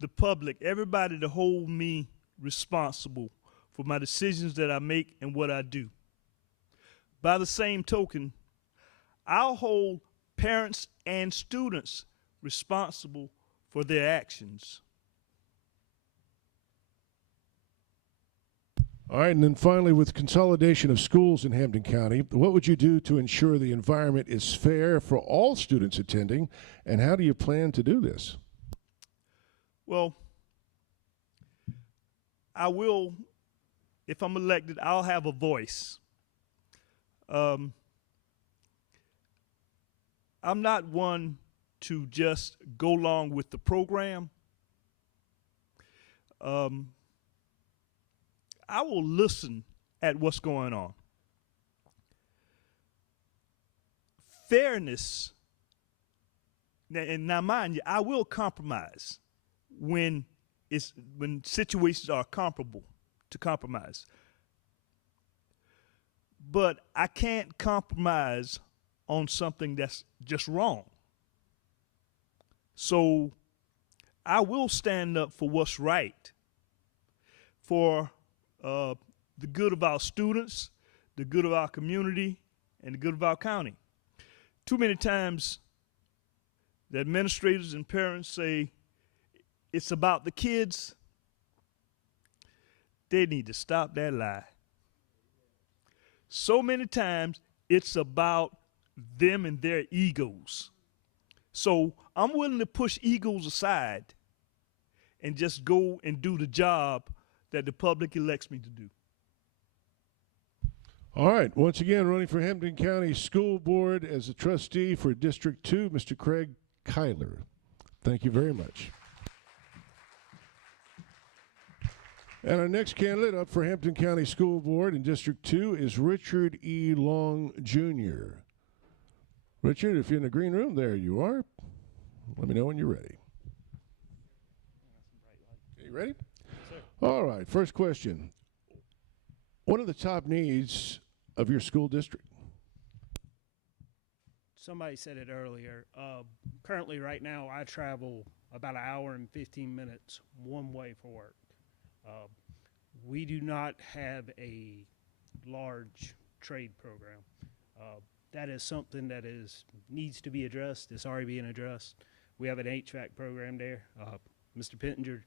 the public, everybody to hold me responsible for my decisions that I make and what I do. By the same token, I'll hold parents and students responsible for their actions. All right, and then finally, with consolidation of schools in Hampton County, what would you do to ensure the environment is fair for all students attending, and how do you plan to do this? Well, I will, if I'm elected, I'll have a voice. I'm not one to just go along with the program. I will listen at what's going on. Fairness, and now mind you, I will compromise when situations are comparable to compromise. But I can't compromise on something that's just wrong. So I will stand up for what's right, for the good of our students, the good of our community, and the good of our county. Too many times the administrators and parents say it's about the kids. They need to stop that lie. So many times it's about them and their egos. So I'm willing to push egos aside and just go and do the job that the public elects me to do. All right, once again, running for Hampton County School Board as a trustee for District 2, Mr. Craig Kyler. Thank you very much. And our next candidate up for Hampton County School Board in District 2 is Richard E. Long, Jr. Richard, if you're in the green room, there you are. Let me know when you're ready. You ready? All right, first question. What are the top needs of your school district? Somebody said it earlier. Currently, right now, I travel about an hour and 15 minutes one way for work. We do not have a large trade program. That is something that needs to be addressed. It's already being addressed. We have an HVAC program there. Mr. Pittenger,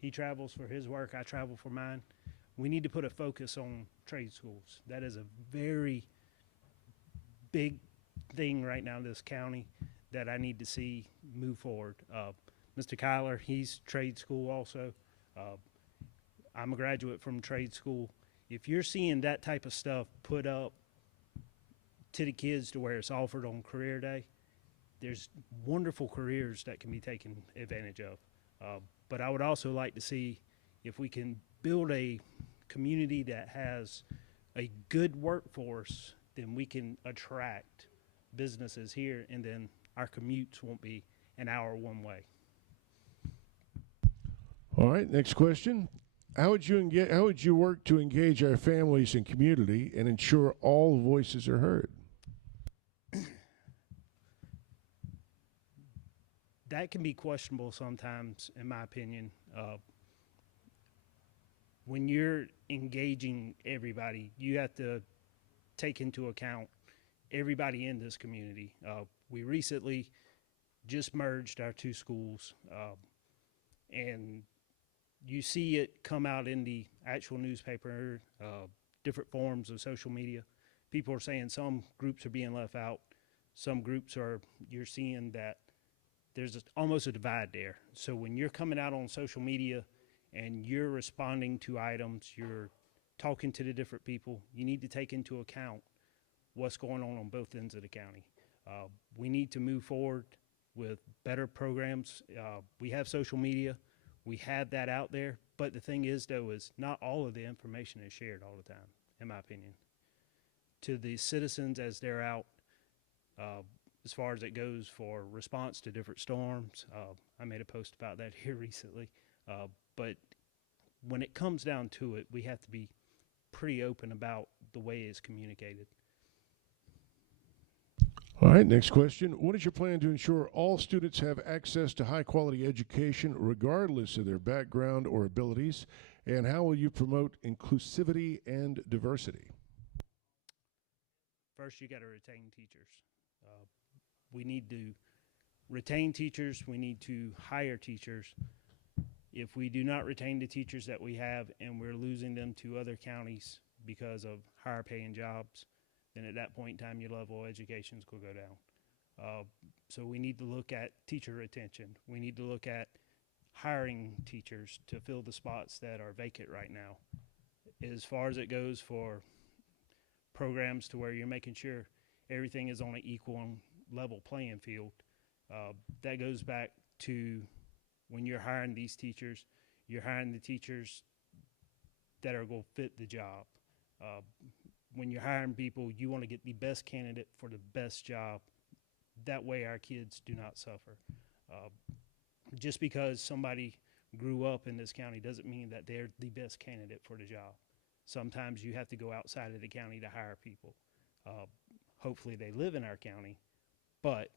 he travels for his work. I travel for mine. We need to put a focus on trade schools. That is a very big thing right now in this county that I need to see move forward. Mr. Kyler, he's trade school also. I'm a graduate from trade school. If you're seeing that type of stuff put up to the kids to where it's offered on career day, there's wonderful careers that can be taken advantage of. But I would also like to see if we can build a community that has a good workforce, then we can attract businesses here, and then our commutes won't be an hour one way. All right, next question. How would you work to engage our families and community and ensure all voices are heard? That can be questionable sometimes, in my opinion. When you're engaging everybody, you have to take into account everybody in this community. We recently just merged our two schools, and you see it come out in the actual newspaper, different forms of social media. People are saying some groups are being left out. Some groups you're seeing that there's almost a divide there. So when you're coming out on social media and you're responding to items, you're talking to the different people, you need to take into account what's going on both ends of the county. We need to move forward with better programs. We have social media. We have that out there. But the thing is, though, is not all of the information is shared all the time, in my opinion. To the citizens as they're out, as far as it goes for response to different storms. I made a post about that here recently. But when it comes down to it, we have to be pretty open about the way it's communicated. All right, next question. What is your plan to ensure all students have access to high-quality education regardless of their background or abilities? And how will you promote inclusivity and diversity? First, you got to retain teachers. We need to retain teachers. We need to hire teachers. If we do not retain the teachers that we have and we're losing them to other counties because of higher paying jobs, then at that point in time your level of education will go down. So we need to look at teacher retention. We need to look at hiring teachers to fill the spots that are vacant right now. As far as it goes for programs to where you're making sure everything is on an equal and level playing field, that goes back to when you're hiring these teachers, you're hiring the teachers that are going to fit the job. When you're hiring people, you want to get the best candidate for the best job. That way our kids do not suffer. Just because somebody grew up in this county doesn't mean that they're the best candidate for the job. Sometimes you have to go outside of the county to hire people. Hopefully they live in our county, but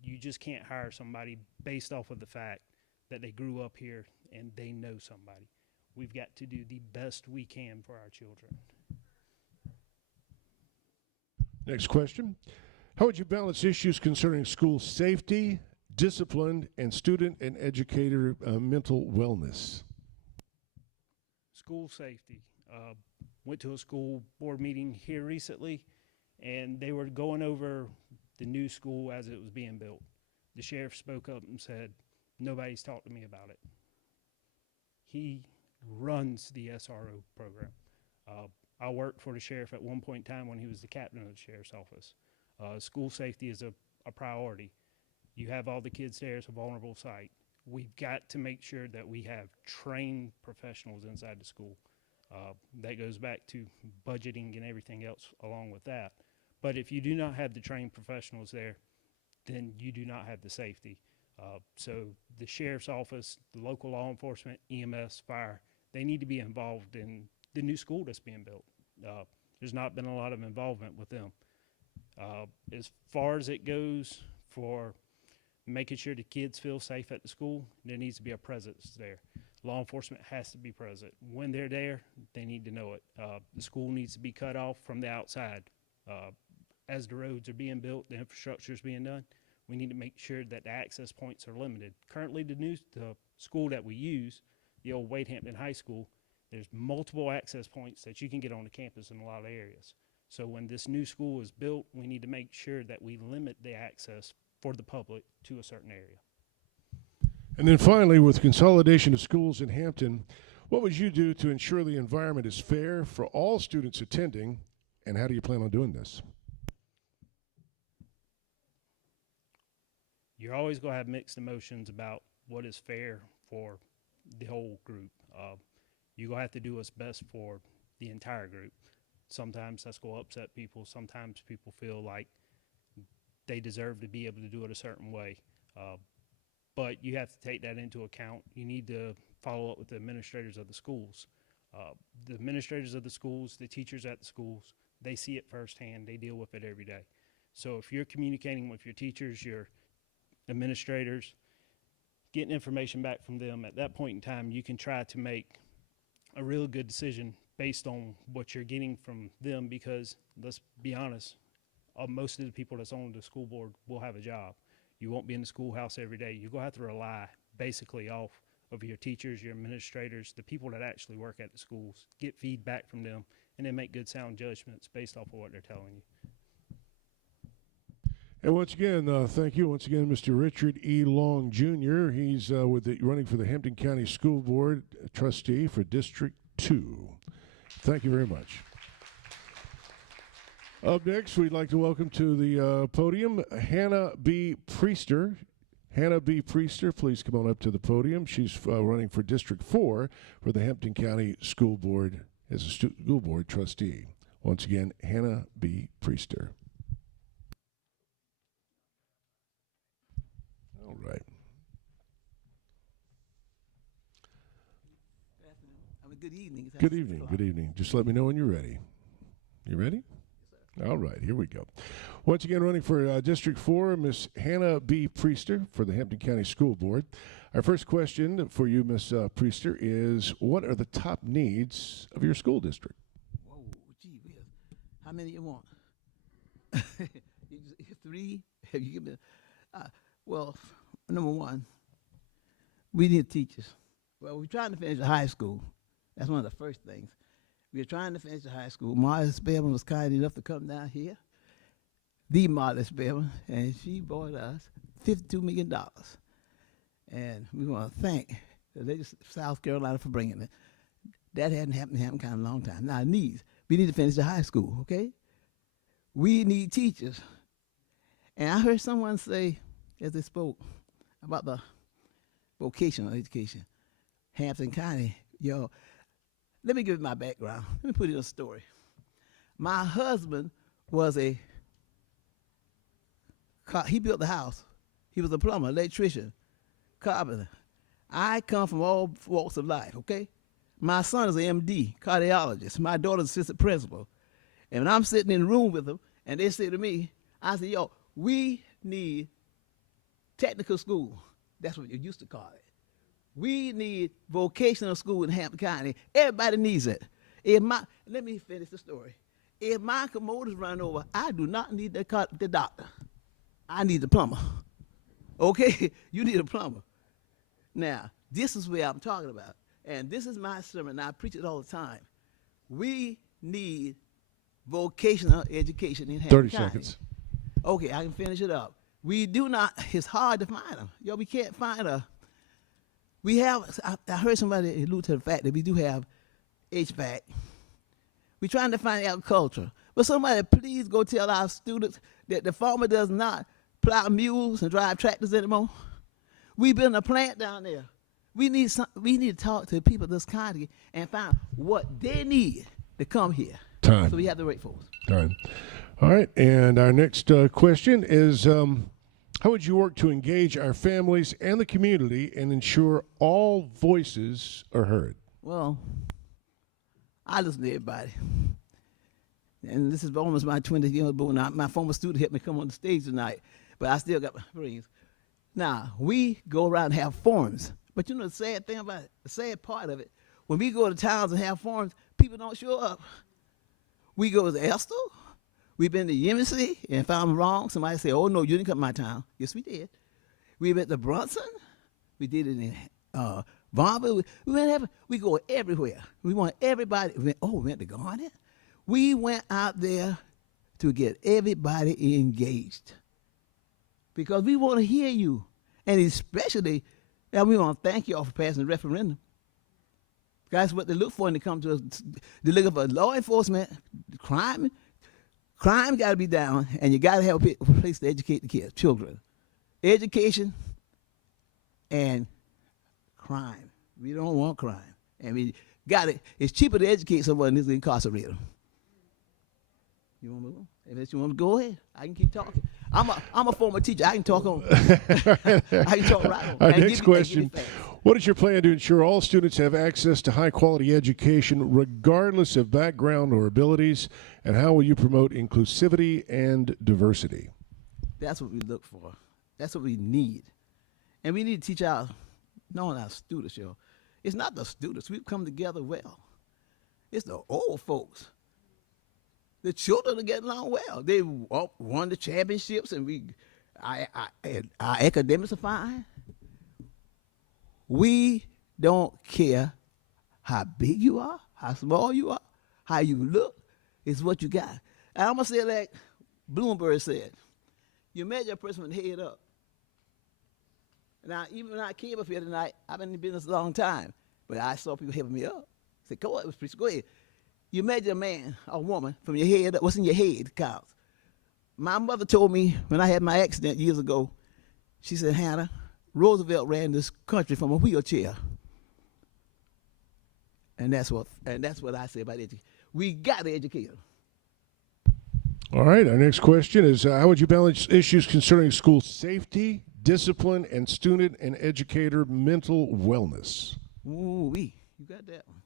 you just can't hire somebody based off of the fact that they grew up here and they know somebody. We've got to do the best we can for our children. Next question. How would you balance issues concerning school safety, discipline, and student and educator mental wellness? School safety. Went to a school board meeting here recently, and they were going over the new school as it was being built. The sheriff spoke up and said, nobody's talked to me about it. He runs the SRO program. I worked for the sheriff at one point in time when he was the captain of the sheriff's office. School safety is a priority. You have all the kids there, it's a vulnerable site. We've got to make sure that we have trained professionals inside the school. That goes back to budgeting and everything else along with that. But if you do not have the trained professionals there, then you do not have the safety. So the sheriff's office, the local law enforcement, EMS, fire, they need to be involved in the new school that's being built. There's not been a lot of involvement with them. As far as it goes for making sure the kids feel safe at the school, there needs to be a presence there. Law enforcement has to be present. When they're there, they need to know it. The school needs to be cut off from the outside. As the roads are being built, the infrastructure is being done, we need to make sure that the access points are limited. Currently, the school that we use, the old Wade Hampton High School, there's multiple access points that you can get on the campus in a lot of areas. So when this new school is built, we need to make sure that we limit the access for the public to a certain area. And then finally, with consolidation of schools in Hampton, what would you do to ensure the environment is fair for all students attending, and how do you plan on doing this? You're always going to have mixed emotions about what is fair for the whole group. You're going to have to do what's best for the entire group. Sometimes that's going to upset people. Sometimes people feel like they deserve to be able to do it a certain way. But you have to take that into account. You need to follow up with the administrators of the schools. The administrators of the schools, the teachers at the schools, they see it firsthand. They deal with it every day. So if you're communicating with your teachers, your administrators, getting information back from them, at that point in time, you can try to make a real good decision based on what you're getting from them, because let's be honest, most of the people that's on the school board will have a job. You won't be in the schoolhouse every day. You're going to have to rely basically off of your teachers, your administrators, the people that actually work at the schools, get feedback from them, and then make good sound judgments based off of what they're telling you. And once again, thank you once again, Mr. Richard E. Long, Jr. He's running for the Hampton County School Board trustee for District 2. Thank you very much. Up next, we'd like to welcome to the podium Hannah B. Priester. Hannah B. Priester, please come on up to the podium. She's running for District 4 for the Hampton County School Board as a school board trustee. Once again, Hannah B. Priester. All right. Good evening. Good evening. Good evening. Just let me know when you're ready. You ready? All right, here we go. Once again, running for District 4, Miss Hannah B. Priester for the Hampton County School Board. Our first question for you, Miss Priester, is what are the top needs of your school district? Whoa, gee whiz. How many you want? 3? Have you given me? Well, number one, we need teachers. Well, we're trying to finish the high school. That's one of the first things. We're trying to finish the high school. Martha Spellman was kind enough to come down here, the Martha Spellman, and she bought us $52 million. And we want to thank the lady of South Carolina for bringing it. That hadn't happened in Hampton County in a long time. Now, we need to finish the high school, okay? We need teachers. And I heard someone say, as they spoke, about the vocational education. Hampton County, let me give you my background. Let me put it in a story. My husband was he built the house. He was a plumber, electrician, carpenter. I come from all walks of life, okay? My son is an MD, cardiologist. My daughter's assistant principal. And when I'm sitting in the room with them, and they say to me, I say, we need technical school. That's what you used to call it. We need vocational school in Hampton County. Everybody needs it. Let me finish the story. If my commoder's run over, I do not need the doctor. I need the plumber. Okay? You need a plumber. Now, this is where I'm talking about. And this is my sermon, and I preach it all the time. We need vocational education in Hampton 30 County. seconds. Okay, I can finish it up. We do not, it's hard to find them. We can't find I heard somebody allude to the fact that we do have HVAC. We're trying to find agriculture. But somebody please go tell our students that the farmer does not plow mules and drive tractors anymore. We built a plant down there. We need to talk to the people of this county and find what they need to come here. Time. So we have to wait for us. Time. All right, and our next question is, how would you work to engage our families and the community and ensure all voices are heard? Well, I listen to everybody. And this is almost my 20th year old. My former student helped me come on the stage tonight, but I still got my brains. Now, we go around and have forums. But the sad thing about it, the sad part of it, when we go to towns and have forums, people don't show up. We go to Estill. We've been to Yemassee, and if I'm wrong, somebody say, oh, no, you didn't come to my town. Yes, we did. We went to Brunson. We did it in Bonneville. We go everywhere. We want everybody. We went to Garnet. We went out there to get everybody engaged because we want to hear you. And especially, we want to thank you all for passing the referendum. That's what they look for when they come to us. They're looking for law enforcement, crime. Crime got to be down, and you got to have a place to educate the kids, children. Education and crime. We don't want crime. And we got it. It's cheaper to educate someone than to incarcerate them. You want to move on? If you want to go ahead, I can keep talking. I'm a former teacher. I can talk on. I can talk right on. Our next question. What is your plan to ensure all students have access to high-quality education regardless of background or abilities, and how will you promote inclusivity and diversity? That's what we look for. That's what we need. And we need to teach our students, It's not the students. We've come together well. It's the old folks. The children are getting along well. They won the championships, and our academics are fine. We don't care how big you are, how small you are, how you look. It's what you got. And I'm going to say like Bloomberg said, you measure a person with the head up. Now, even when I came up here tonight, I've been in business a long time, but I saw people helping me up. I said, go ahead. You measure a man or woman from your head up. What's in your head counts. My mother told me when I had my accident years ago, she said, Hannah, Roosevelt ran this country from a wheelchair. And that's what I say about education. We got to educate them. All right, our next question is, how would you balance issues concerning school safety, discipline, and student and educator mental wellness? Ooh-wee, you got that one.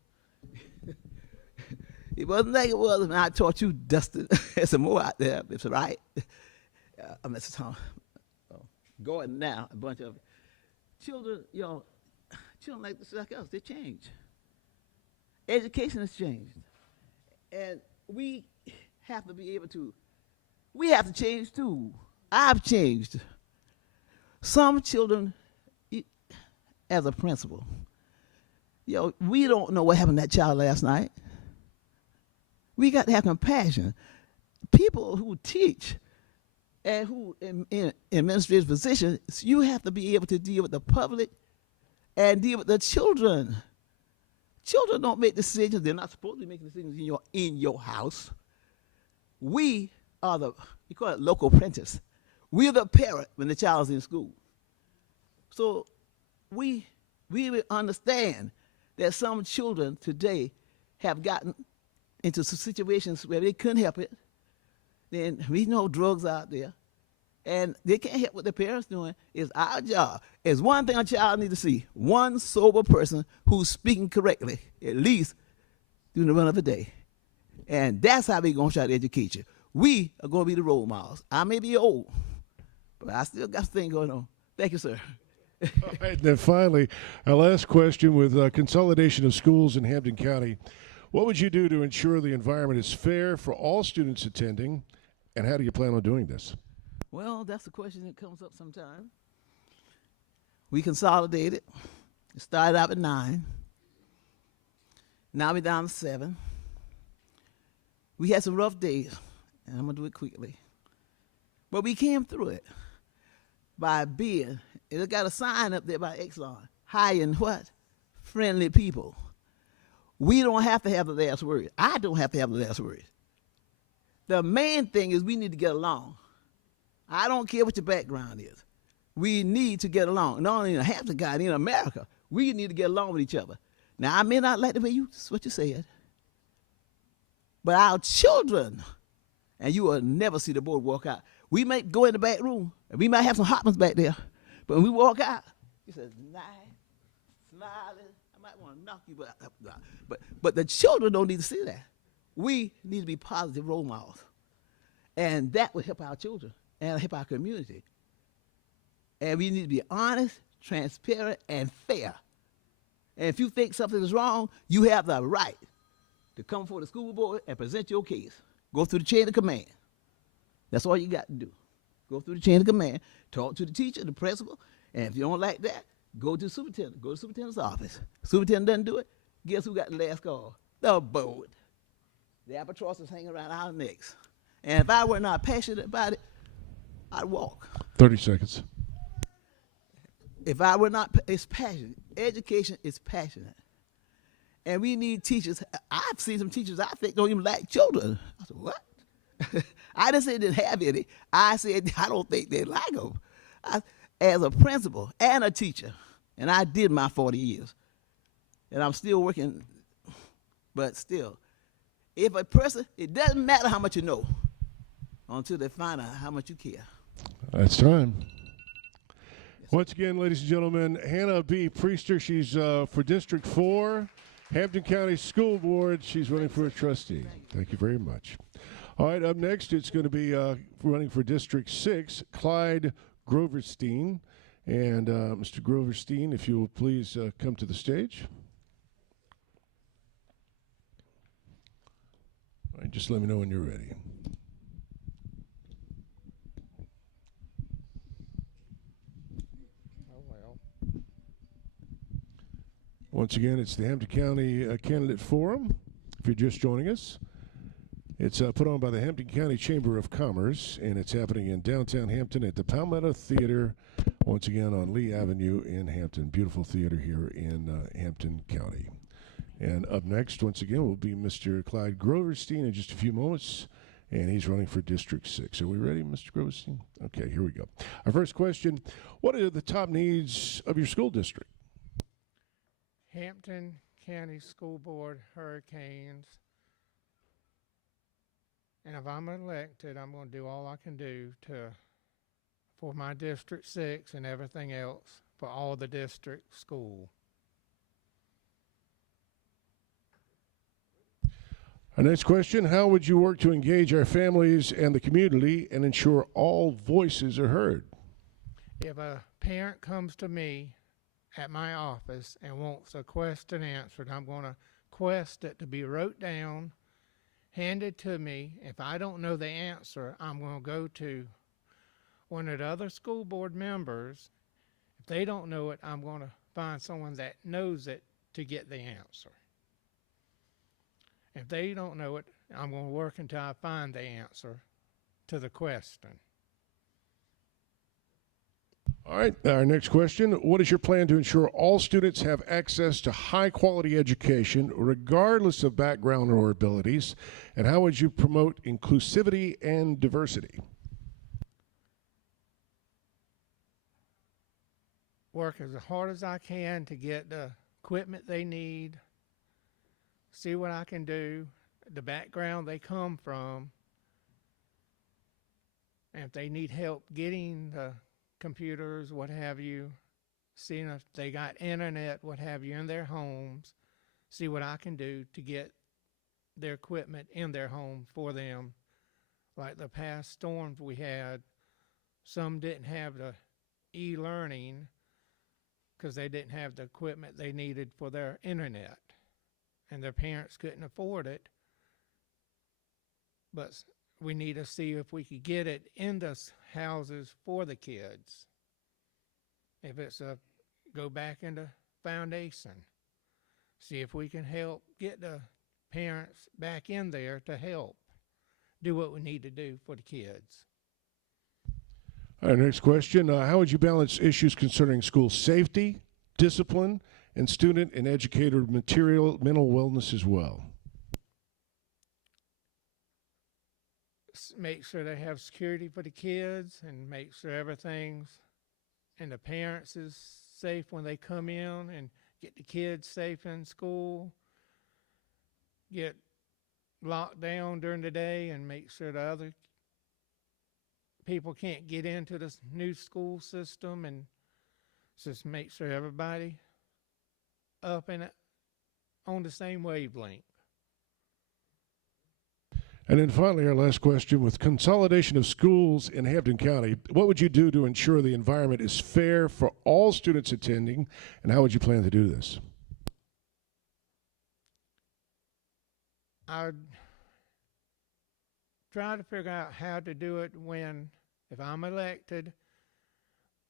It wasn't like it was when I taught you, Dustin. There's some more out there, it's right. I'm going now, a bunch of children, children like us, they change. Education has changed. And we have to be able to, we have to change too. I've changed. Some children, as a principal, We don't know what happened to that child last night. We got to have compassion. People who teach and who in administrative positions, you have to be able to deal with the public and deal with the children. Children don't make decisions. They're not supposed to be making decisions in your house. We are we call it local apprentice. We're the parent when the child's in school. So we really understand that some children today have gotten into some situations where they couldn't help it. Then we know drugs out there, and they can't help what their parents doing. It's our job. It's one thing a child needs to see: one sober person who's speaking correctly, at least during the run of the day. And that's how we're going to try to educate you. We are going to be the role models. I may be old, but I still got things going on. Thank you, sir. All right, and then finally, our last question with consolidation of schools in Hampton County. What would you do to ensure the environment is fair for all students attending, and how do you plan on doing this? Well, that's a question that comes up sometimes. We consolidated. It started out at 9. Now we're down to 7. We had some rough days, and I'm going to do it quickly. But we came through it by being, it got a sign up there by Exxon, hiring what? Friendly people. We don't have to have the last word. I don't have to have the last word. The main thing is we need to get along. I don't care what your background is. We need to get along. Not only in Hampton County, in America, we need to get along with each other. Now, I may not like the way what you said, but our children, and you will never see the board walk out. We might go in the back room, and we might have some hot ones back there, but when we walk out, he says, nice, smiling. I might want to knock you, but the children don't need to see that. We need to be positive role models, and that will help our children and help our community. And we need to be honest, transparent, and fair. And if you think something is wrong, you have the right to come before the school board and present your case. Go through the chain of command. That's all you got to do. Go through the chain of command, talk to the teacher, the principal, and if you don't like that, go to the superintendent. Go to the superintendent's office. Superintendent doesn't do it, guess who got the last call? The board. The albatross is hanging around our necks. And if I were not passionate about it, I'd walk. 30 seconds. If I were not, it's passionate. Education is passionate. And we need teachers. I've seen some teachers I think don't even like children. I said, what? I didn't say they didn't have any. I said I don't think they like them. As a principal and a teacher, and I did my 40 years, and I'm still working, but still, if a person, it doesn't matter how much you know until they find out how much you care. That's time. Once again, ladies and gentlemen, Hannah B. Priester, she's for District 4, Hampton County School Board. She's running for a trustee. Thank you very much. All right, up next, it's going to be running for District 6, Clyde Groverstein. And Mr. Groverstein, if you will please come to the stage. All right, just let me know when you're ready. Once again, it's the Hampton County Candidate Forum. If you're just joining us, it's put on by the Hampton County Chamber of Commerce, and it's happening in downtown Hampton at the Palmetto Theatre, once again on Lee Avenue in Hampton. Beautiful theater here in Hampton County. And up next, once again, will be Mr. Clyde Groverstein in just a few moments, and he's running for District 6. Are we ready, Mr. Groverstein? Okay, here we go. Our first question, what are the top needs of your school district? Hampton County School Board hurricanes. And if I'm elected, I'm going to do all I can do for my District 6 and everything else for all the district school. Our next question, how would you work to engage our families and the community and ensure all voices are heard? If a parent comes to me at my office and wants a question answered, I'm going to request it to be wrote down, handed to me. If I don't know the answer, I'm going to go to one of the other school board members. If they don't know it, I'm going to find someone that knows it to get the answer. If they don't know it, I'm going to work until I find the answer to the question. All right, our next question. What is your plan to ensure all students have access to high-quality education, regardless of background or abilities? And how would you promote inclusivity and diversity? Work as hard as I can to get the equipment they need, see what I can do, the background they come from, and if they need help getting the computers, what have you, seeing if they got internet, what have you, in their homes, see what I can do to get their equipment in their home for them. Like the past storms we had, some didn't have the e-learning because they didn't have the equipment they needed for their internet, and their parents couldn't afford it. But we need to see if we could get it in the houses for the kids. If it's go back into foundation. See if we can help get the parents back in there to help do what we need to do for the kids. All right, next question. How would you balance issues concerning school safety, discipline, and student and educator mental wellness as well? Make sure they have security for the kids and make sure everything's and the parents is safe when they come in, and get the kids safe in school, get locked down during the day and make sure the other people can't get into this new school system, and just make sure everybody up and on the same wavelength. And then finally, our last question. With consolidation of schools in Hampton County, what would you do to ensure the environment is fair for all students attending, and how would you plan to do this? I'd try to figure out how to do it when, if I'm elected,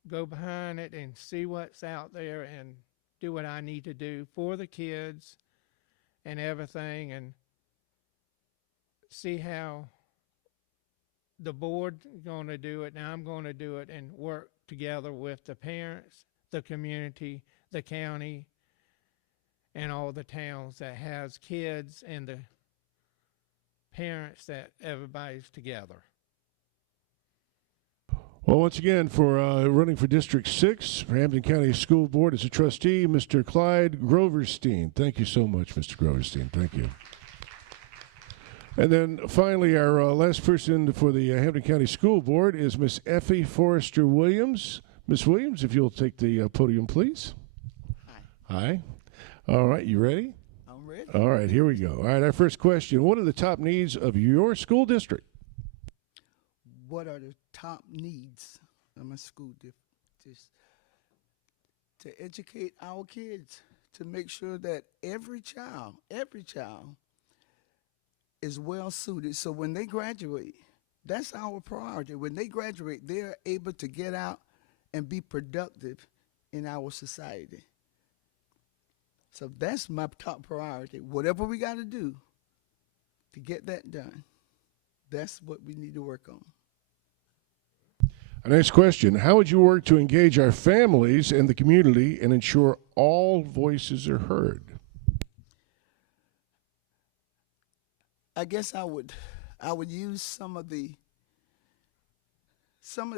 go behind it and see what's out there and do what I need to do for the kids and everything, and see how the board is going to do it, and I'm going to do it, and work together with the parents, the community, the county, and all the towns that has kids, and the parents, that everybody's together. Well, once again, for running for District 6 for Hampton County School Board as a trustee, Mr. Clyde Groverstein. Thank you so much, Mr. Groverstein. Thank you. And then finally, our last person for the Hampton County School Board is Miss Effie Forrester Williams. Miss Williams, if you'll take the podium, please. Hi. Hi. All right, you ready? I'm ready. All right, here we go. All right, our first question. What are the top needs of your school district? What are the top needs of my school district? To educate our kids, to make sure that every child is well suited, so when they graduate, that's our priority. When they graduate, they're able to get out and be productive in our society. So that's my top priority. Whatever we got to do to get that done, that's what we need to work on. Our next question. How would you work to engage our families and the community and ensure all voices are heard? I guess I would use some of the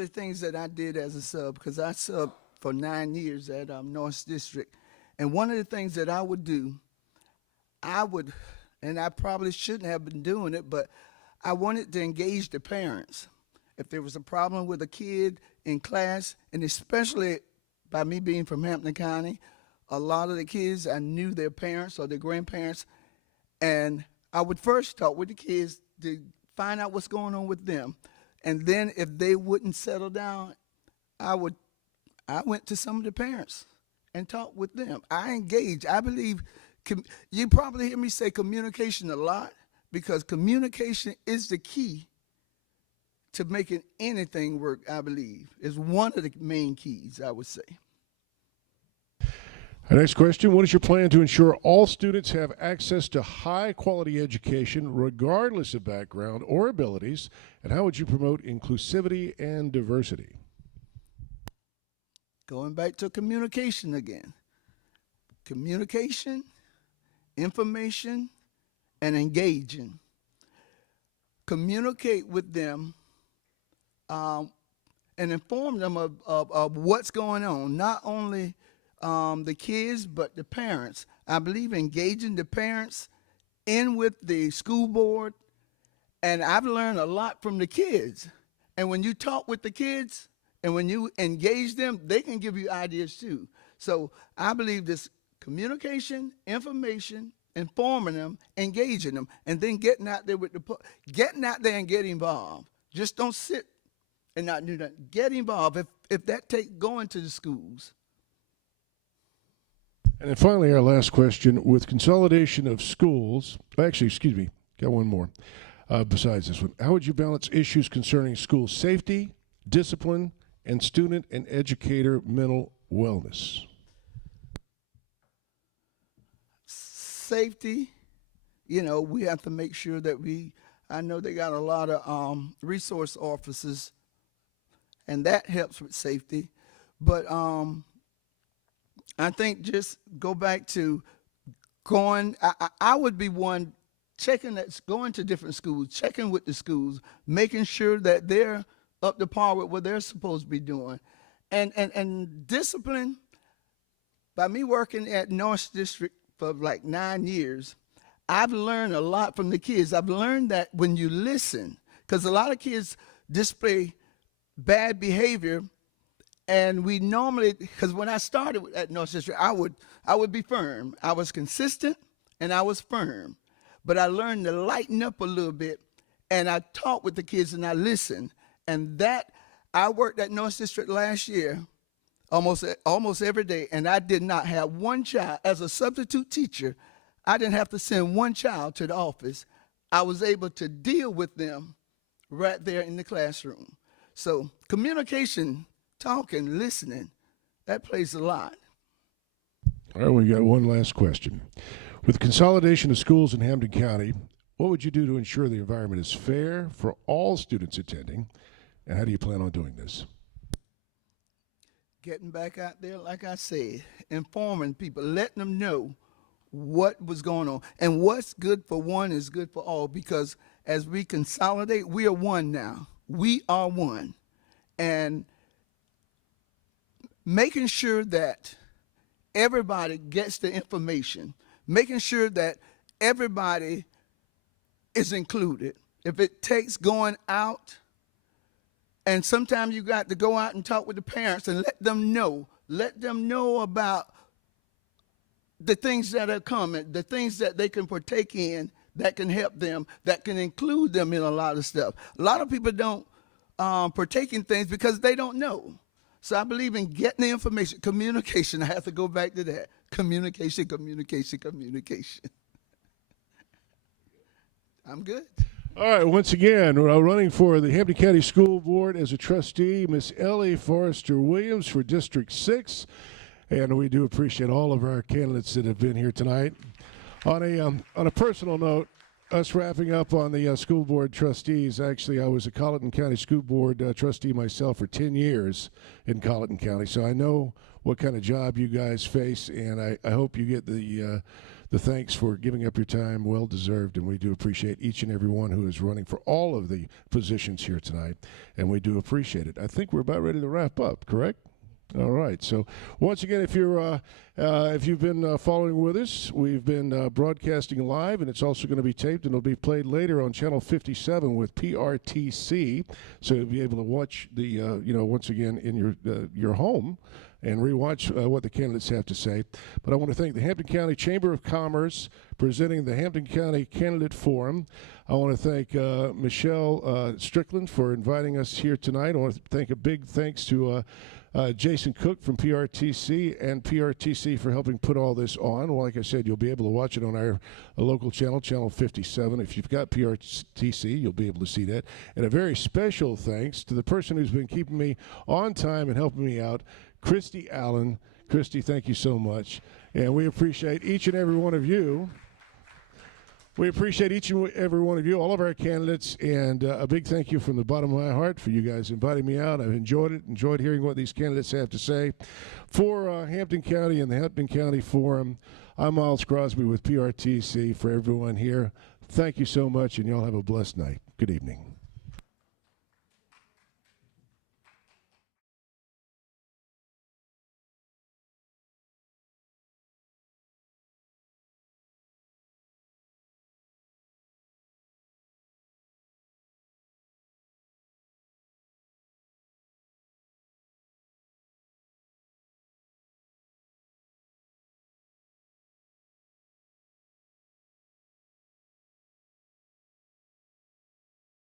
things that I did as a sub, because I subbed for 9 years at North District. And one of the things that I would do, and I probably shouldn't have been doing it, but I wanted to engage the parents. If there was a problem with a kid in class, and especially by me being from Hampton County, a lot of the kids, I knew their parents or their grandparents, and I would first talk with the kids to find out what's going on with them. And then if they wouldn't settle down, I went to some of the parents and talked with them. I engaged. I believe, you probably hear me say communication a lot, because communication is the key to making anything work, I believe. Is one of the main keys, I would say. Our next question, what is your plan to ensure all students have access to high-quality education regardless of background or abilities, and how would you promote inclusivity and diversity? Going back to communication again. Communication, information, and engaging. Communicate with them and inform them of what's going on, not only the kids, but the parents. I believe engaging the parents in with the school board, and I've learned a lot from the kids. And when you talk with the kids and when you engage them, they can give you ideas too. So I believe this communication, information, informing them, engaging them, and then getting out there and get involved. Just don't sit and not do that. Get involved. If that takes going to the schools. And then finally, our last question, with consolidation of schools, actually, excuse me, got one more besides this one. How would you balance issues concerning school safety, discipline, and student and educator mental wellness? Safety, we have to make sure that I know they got a lot of resource officers, and that helps with safety. But I think just go back to going, I would be one going to different schools, checking with the schools, making sure that they're up to par with what they're supposed to be doing. And discipline, by me working at North District for like 9 years, I've learned a lot from the kids. I've learned that when you listen, because a lot of kids display bad behavior, and we normally, because when I started at North District, I would be firm. I was consistent and I was firm. But I learned to lighten up a little bit, and I talked with the kids and I listened. And that, I worked at North District last year almost every day, and I did not have one child. As a substitute teacher, I didn't have to send one child to the office. I was able to deal with them right there in the classroom. So communication, talking, listening, that plays a lot. All right, we got one last question. With consolidation of schools in Hampton County, what would you do to ensure the environment is fair for all students attending, and how do you plan on doing this? Getting back out there, like I said, informing people, letting them know what was going on. And what's good for one is good for all, because as we consolidate, we are one now. We are one. And making sure that everybody gets the information, making sure that everybody is included. If it takes going out, and sometimes you got to go out and talk with the parents and let them know about the things that are coming, the things that they can partake in that can help them, that can include them in a lot of stuff. A lot of people don't partake in things because they don't know. So I believe in getting the information, communication. I have to go back to that. Communication, communication, communication. I'm good. All right, once again, running for the Hampton County School Board as a trustee, Miss Ellie Forrester Williams for District 6. And we do appreciate all of our candidates that have been here tonight. On a personal note, us wrapping up on the school board trustees, actually I was a Colleton County School Board trustee myself for 10 years in Colleton County, so I know what kind of job you guys face, and I hope you get the thanks for giving up your time, well deserved, and we do appreciate each and every one who is running for all of the positions here tonight, and we do appreciate it. I think we're about ready to wrap up, correct? All right. So once again, if you've been following with us, we've been broadcasting live, and it's also going to be taped, and it'll be played later on Channel 57 with PRTC. So you'll be able to watch the once again in your home and rewatch what the candidates have to say. But I want to thank the Hampton County Chamber of Commerce presenting the Hampton County Candidate Forum. I want to thank Michelle Strickland for inviting us here tonight. I want to thank a big thanks to Jason Cook from PRTC and PRTC for helping put all this on. Well, like I said, you'll be able to watch it on our local channel, Channel 57. If you've got PRTC, you'll be able to see that. And a very special thanks to the person who's been keeping me on time and helping me out, Christy Allen, Christy, thank you so much. And we appreciate each and every one of you. We appreciate each and every one of you, all of our candidates, and a big thank you from the bottom of my heart for you guys inviting me out. I've enjoyed it, enjoyed hearing what these candidates have to say. For Hampton County and the Hampton County Forum, I'm Miles Crosby with PRTC. For everyone here, thank you so much, and y'all have a blessed night. Good evening.